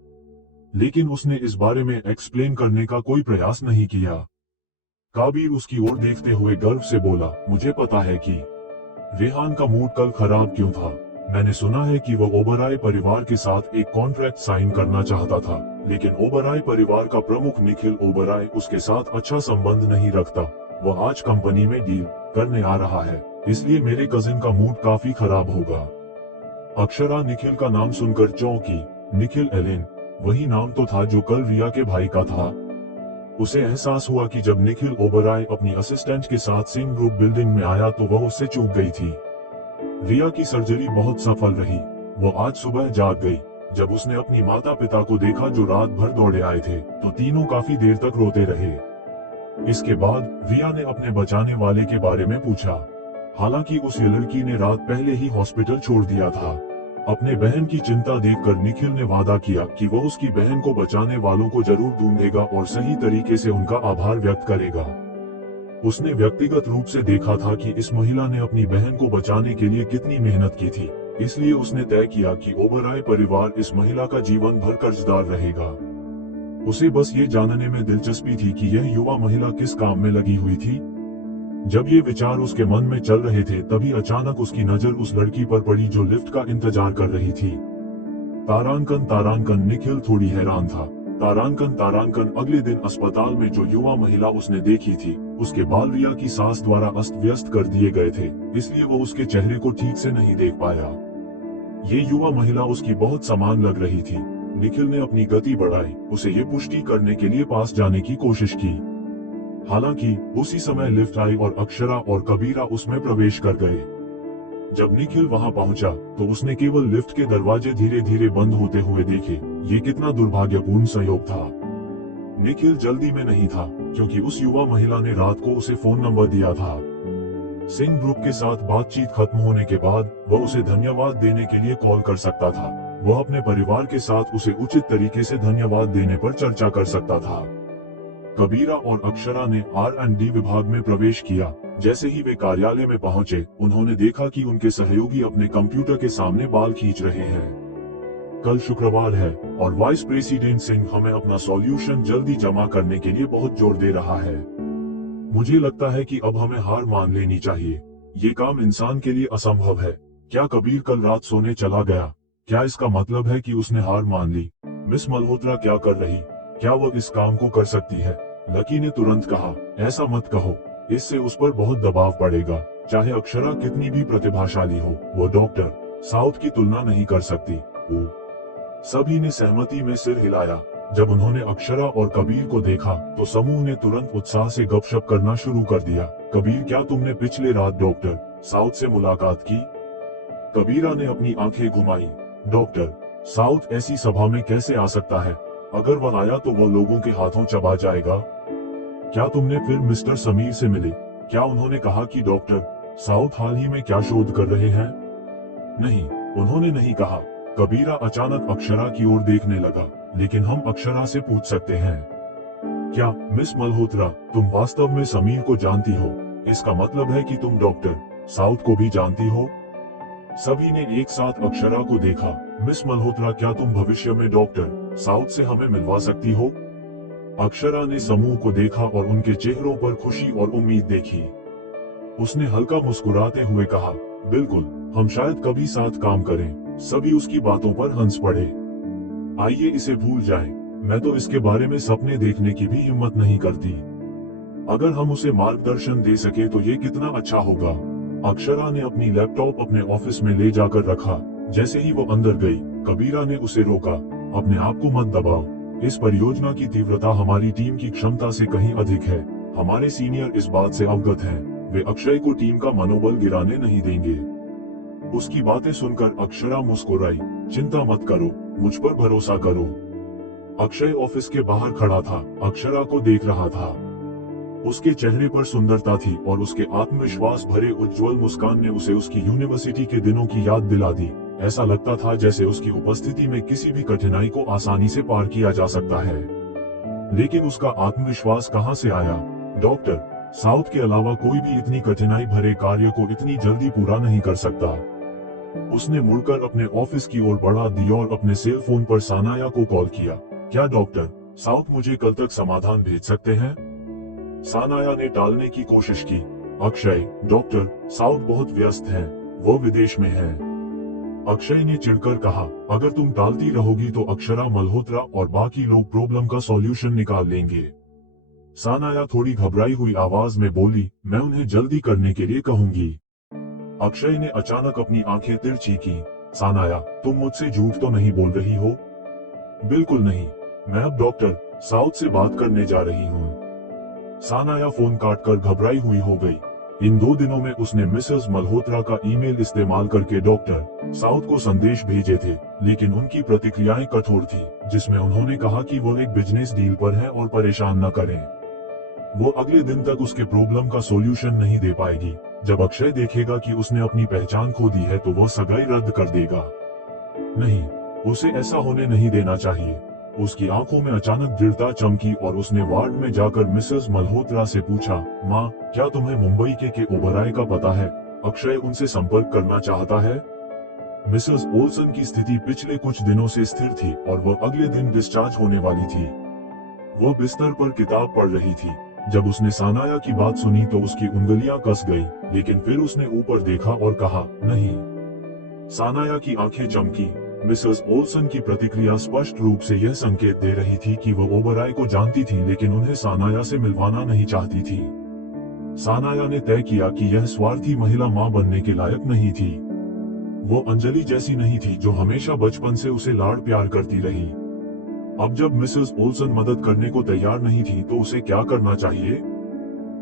लेकिन उसने इस बारे में एक्सप्लेन करने का कोई प्रयास नहीं किया। काबिर उसकी ओर देखते हुए गर्व से बोला, मुझे पता है कि रेहान का मूड कल खराब क्यों था। मैंने सुना है कि वो ओबराय परिवार के साथ एक कॉन्ट्रैक्ट साइन करना चाहता था, लेकिन ओबराय परिवार का प्रमुख निखिल ओबराय उसके साथ अच्छा संबंध नहीं रखता। वो आज कंपनी में डील करने आ रहा है, इसलिए मेरे कजिन का मूड काफी खराब होगा। अक्षरा निखिल का नाम सुनकर चौंकी। निखिल एलेन, वही नाम तो था जो कल रिया के भाई का था। उसे एहसास हुआ कि जब निखिल ओबराय अपनी असिस्टेंट के साथ सिंह ग्रुप बिल्डिंग में आया तो वह उससे चूक गई थी। रिया की सर्जरी बहुत सफल रही। वो आज सुबह जाग गई। जब उसने अपनी माता पिता को देखा जो रात भर दौड़े आए थे, तो तीनों काफी देर तक रोते रहे। इसके बाद रिया ने अपने बचाने वाले के बारे में पूछा। हालांकि उस लड़की ने रात पहले ही हॉस्पिटल छोड़ दिया था। अपने बहन की चिंता देखकर निखिल ने वादा किया कि वह उसकी बहन को बचाने वालों को जरूर ढूंढेगा और सही तरीके से उनका आभार व्यक्त करेगा। उसने व्यक्तिगत रूप से देखा था कि इस महिला ने अपनी बहन को बचाने के लिए कितनी मेहनत की थी, इसलिए उसने तय किया कि ओबराय परिवार इस महिला का जीवन भर कर्जदार रहेगा। उसे बस ये जानने में दिलचस्पी थी कि यह युवा महिला किस काम में लगी हुई थी। जब ये विचार उसके मन में चल रहे थे, तभी अचानक उसकी नजर उस लड़की पर पड़ी जो लिफ्ट का इंतजार कर रही थी। तारांकन निखिल थोड़ी हैरान था। तारांकन अगले दिन अस्पताल में जो युवा महिला उसने देखी थी, उसके बाल रिया की सास द्वारा अस्त व्यस्त कर दिए गए थे, इसलिए वो उसके चेहरे को ठीक से नहीं देख पाया। ये युवा महिला उसकी बहुत समान लग रही थी। निखिल ने अपनी गति बढ़ाई, उसे ये पुष्टि करने के लिए पास जाने की कोशिश की। हालांकि उसी समय लिफ्ट आई और अक्षरा और कबीरा उसमें प्रवेश कर गए। जब निखिल वहां पहुंचा तो उसने केवल लिफ्ट के दरवाजे धीरे धीरे बंद होते हुए देखे। ये कितना दुर्भाग्यपूर्ण संयोग था। निखिल जल्दी में नहीं था, क्योंकि उस युवा महिला ने रात को उसे फोन नंबर दिया था। सिंह ग्रुप के साथ बातचीत खत्म होने के बाद वह उसे धन्यवाद देने के लिए कॉल कर सकता था। वह अपने परिवार के साथ उसे उचित तरीके से धन्यवाद देने पर चर्चा कर सकता था। कबीरा और अक्षरा ने R&D विभाग में प्रवेश किया। जैसे ही वे कार्यालय में पहुंचे, उन्होंने देखा कि उनके सहयोगी अपने कंप्यूटर के सामने बाल खींच रहे हैं। कल शुक्रवार है और वाइस प्रेसिडेंट सिंह हमें अपना सॉल्यूशन जल्दी जमा करने के लिए बहुत जोर दे रहा है। मुझे लगता है कि अब हमें हार मान लेनी चाहिए। ये काम इंसान के लिए असंभव है। क्या कबीर कल रात सोने चला गया? क्या इसका मतलब है कि उसने हार मान ली? मिस मल्होत्रा क्या कर रही? क्या वो इस काम को कर सकती है? लकी ने तुरंत कहा, ऐसा मत कहो, इससे उस पर बहुत दबाव पड़ेगा। चाहे अक्षरा कितनी भी प्रतिभाशाली हो, वो डॉक्टर साउथ की तुलना नहीं कर सकती। सभी ने सहमति में सिर हिलाया। जब उन्होंने अक्षरा और कबीर को देखा तो समूह ने तुरंत उत्साह से गपशप करना शुरू कर दिया। कबीर, क्या तुमने पिछले रात डॉक्टर साउथ से मुलाकात की? कबीरा ने अपनी आंखें घुमाई। डॉक्टर साउथ ऐसी सभा में कैसे आ सकता है? अगर वह आया तो वो लोगों के हाथों चबा जाएगा। क्या तुमने फिर मिस्टर समीर से मिले? क्या उन्होंने कहा कि डॉक्टर साउथ हाल ही में क्या शोध कर रहे हैं? नहीं, उन्होंने नहीं कहा। कबीरा अचानक अक्षरा की ओर देखने लगा। लेकिन हम अक्षरा से पूछ सकते हैं। क्या मिस मल्होत्रा, तुम वास्तव में समीर को जानती हो? इसका मतलब है कि तुम डॉक्टर साउथ को भी जानती हो? सभी ने एक साथ अक्षरा को देखा। मिस मल्होत्रा, क्या तुम भविष्य में डॉक्टर साउथ से हमें मिलवा सकती हो? अक्षरा ने समूह को देखा और उनके चेहरों पर खुशी और उम्मीद देखी। उसने हल्का मुस्कुराते हुए कहा, बिल्कुल, हम शायद कभी साथ काम करें। सभी उसकी बातों पर हंस पड़े। आइए इसे भूल जाएं। मैं तो इसके बारे में सपने देखने की भी हिम्मत नहीं करती। अगर हम उसे मार्गदर्शन दे सके तो ये कितना अच्छा होगा। अक्षरा ने अपनी लैपटॉप अपने ऑफिस में ले जाकर रखा। जैसे ही वो अंदर गई, कबीरा ने उसे रोका। अपने आप को मत दबाओ। इस परियोजना की तीव्रता हमारी टीम की क्षमता से कहीं अधिक है। हमारे सीनियर इस बात से अवगत हैं। वे अक्षय को टीम का मनोबल गिराने नहीं देंगे। उसकी बातें सुनकर अक्षरा मुस्कुराई। चिंता मत करो, मुझ पर भरोसा करो। अक्षय ऑफिस के बाहर खड़ा था, अक्षरा को देख रहा था। उसके चेहरे पर सुंदरता थी और उसके आत्मविश्वास भरे उज्जवल मुस्कान ने उसे उसकी यूनिवर्सिटी के दिनों की याद दिला दी। ऐसा लगता था जैसे उसकी उपस्थिति में किसी भी कठिनाई को आसानी से पार किया जा सकता है। लेकिन उसका आत्मविश्वास कहां से आया? डॉक्टर साउथ के अलावा कोई भी इतनी कठिनाई भरे कार्य को इतनी जल्दी पूरा नहीं कर सकता। उसने मुड़कर अपने ऑफिस की ओर बढ़ा दी और अपने सेल फोन पर सानाया को कॉल किया। क्या डॉक्टर साउथ मुझे कल तक समाधान भेज सकते हैं? सानाया ने टालने की कोशिश की। अक्षय, डॉक्टर साउथ बहुत व्यस्त हैं, वो विदेश में हैं। अक्षय ने चिढ़कर कहा, अगर तुम टालती रहोगी तो अक्षरा, मल्होत्रा और बाकी लोग प्रॉब्लम का सॉल्यूशन निकाल लेंगे। सानाया थोड़ी घबराई हुई आवाज में बोली, मैं उन्हें जल्दी करने के लिए कहूंगी। अक्षय ने अचानक अपनी आंखें तिरछी की। सानाया, तुम मुझसे झूठ तो नहीं बोल रही हो? बिल्कुल नहीं, मैं अब डॉक्टर साउथ से बात करने जा रही हूँ। सानाया फोन काटकर घबराई हुई हो गई। इन 2 दिनों में उसने मिसेस मल्होत्रा का ईमेल इस्तेमाल करके डॉक्टर साउथ को संदेश भेजे थे, लेकिन उनकी प्रतिक्रियाएं कठोर थी, जिसमें उन्होंने कहा कि वो एक बिजनेस डील पर है और परेशान न करें। वो अगले दिन तक उसके प्रॉब्लम का सॉल्यूशन नहीं दे पाएगी। जब अक्षय देखेगा कि उसने अपनी पहचान खो दी है तो वो सगाई रद्द कर देगा। नहीं, उसे ऐसा होने नहीं देना चाहिए। उसकी आंखों में अचानक दृढ़ता चमकी और उसने वार्ड में जाकर मिसेस मल्होत्रा से पूछा, माँ, क्या तुम्हें मुंबई के ओबराय का पता है? अक्षय उनसे संपर्क करना चाहता है। मिसेस ओल्सन की स्थिति पिछले कुछ दिनों से स्थिर थी और वह अगले दिन डिस्चार्ज होने वाली थी। वो बिस्तर पर किताब पढ़ रही थी। जब उसने सानाया की बात सुनी तो उसकी उंगलियां कस गई, लेकिन फिर उसने ऊपर देखा और कहा, नहीं। सानाया की आंखें चमकी। मिसेस ओल्सन की प्रतिक्रिया स्पष्ट रूप से यह संकेत दे रही थी कि वो ओबराय को जानती थी, लेकिन उन्हें सानाया से मिलवाना नहीं चाहती थी। सानाया ने तय किया कि यह स्वार्थी महिला मां बनने के लायक नहीं थी। वो अंजलि जैसी नहीं थी जो हमेशा बचपन से उसे लाड़ प्यार करती रही। अब जब मिसेस ओल्सन मदद करने को तैयार नहीं थी तो उसे क्या करना चाहिए?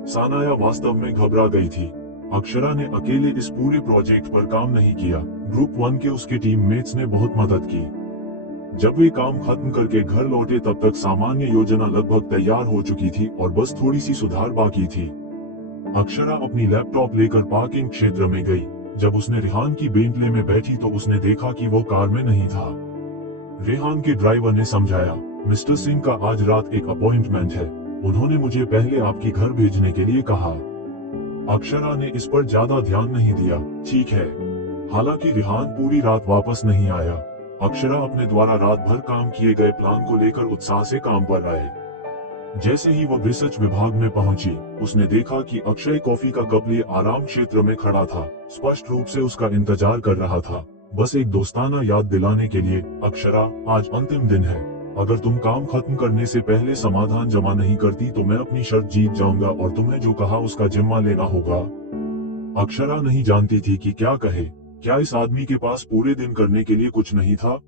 सानाया वास्तव में घबरा गई थी। अक्षरा ने अकेले इस पूरे प्रोजेक्ट पर काम नहीं किया। ग्रुप 1 के उसके टीममेट्स ने बहुत मदद की। जब वे काम खत्म करके घर लौटे तब तक सामान्य योजना लगभग तैयार हो चुकी थी और बस थोड़ी सी सुधार बाकी थी। अक्षरा अपनी लैपटॉप लेकर पार्किंग क्षेत्र में गई। जब उसने रेहान की बेंटले में बैठी तो उसने देखा कि वो कार में नहीं था। रेहान के ड्राइवर ने समझाया, मिस्टर सिंह का आज रात एक अपॉइंटमेंट है, उन्होंने मुझे पहले आपके घर भेजने के लिए कहा। अक्षरा ने इस पर ज्यादा ध्यान नहीं दिया। ठीक है। हालांकि रिहान पूरी रात वापस नहीं आया। अक्षरा अपने द्वारा रात भर काम किए गए प्लान को लेकर उत्साह से काम पर आए। जैसे ही वो रिसर्च विभाग में पहुंची, उसने देखा कि अक्षय कॉफी का कप लिए आराम क्षेत्र में खड़ा था, स्पष्ट रूप से उसका इंतजार कर रहा था, बस एक दोस्ताना याद दिलाने के लिए। अक्षरा, आज अंतिम दिन है। अगर तुम काम खत्म करने से पहले समाधान जमा नहीं करती तो मैं अपनी शर्त जीत जाऊंगा और तुम्हें जो कहा उसका जिम्मा लेना होगा। अक्षरा नहीं जानती थी कि क्या कहे। क्या इस आदमी के पास पूरे दिन करने के लिए कुछ नहीं था?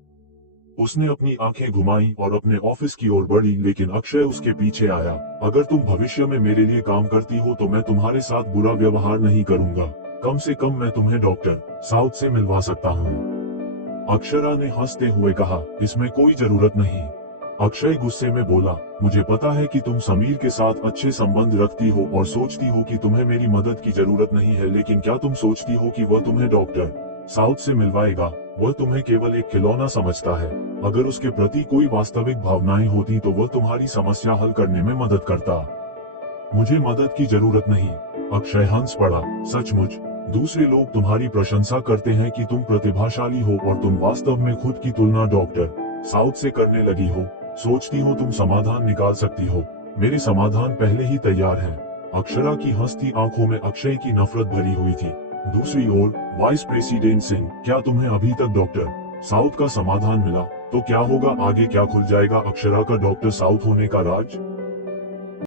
उसने अपनी आंखें घुमाई और अपने ऑफिस की ओर बढ़ी, लेकिन अक्षय उसके पीछे आया। अगर तुम भविष्य में मेरे लिए काम करती हो तो मैं तुम्हारे साथ बुरा व्यवहार नहीं करूंगा। कम से कम मैं तुम्हें डॉक्टर साउथ से मिलवा सकता हूँ। अक्षरा ने हंसते हुए कहा, इसमें कोई जरूरत नहीं। अक्षय गुस्से में बोला, मुझे पता है कि तुम समीर के साथ अच्छे संबंध रखती हो और सोचती हो कि तुम्हें मेरी मदद की जरूरत नहीं है, लेकिन क्या तुम सोचती हो कि वह तुम्हें डॉक्टर साउथ से मिलवाएगा? वह तुम्हें केवल एक खिलौना समझता है। अगर उसके प्रति कोई वास्तविक भावनाएं होती तो वह तुम्हारी समस्या हल करने में मदद करता। मुझे मदद की जरूरत नहीं। अक्षय हंस पड़ा। सचमुच? दूसरे लोग तुम्हारी प्रशंसा करते हैं कि तुम प्रतिभाशाली हो और तुम वास्तव में खुद की तुलना डॉक्टर साउथ से करने लगी हो। सोचती हो तुम समाधान निकाल सकती हो। मेरे समाधान पहले ही तैयार हैं। अक्षरा की हंसती आंखों में अक्षय की नफरत भरी हुई थी। दूसरी ओर वाइस प्रेसिडेंट सिंह, क्या तुम्हें अभी तक डॉक्टर साउथ का समाधान मिला? तो क्या होगा आगे? क्या खुल जाएगा अक्षरा का डॉक्टर साउथ होने का राज?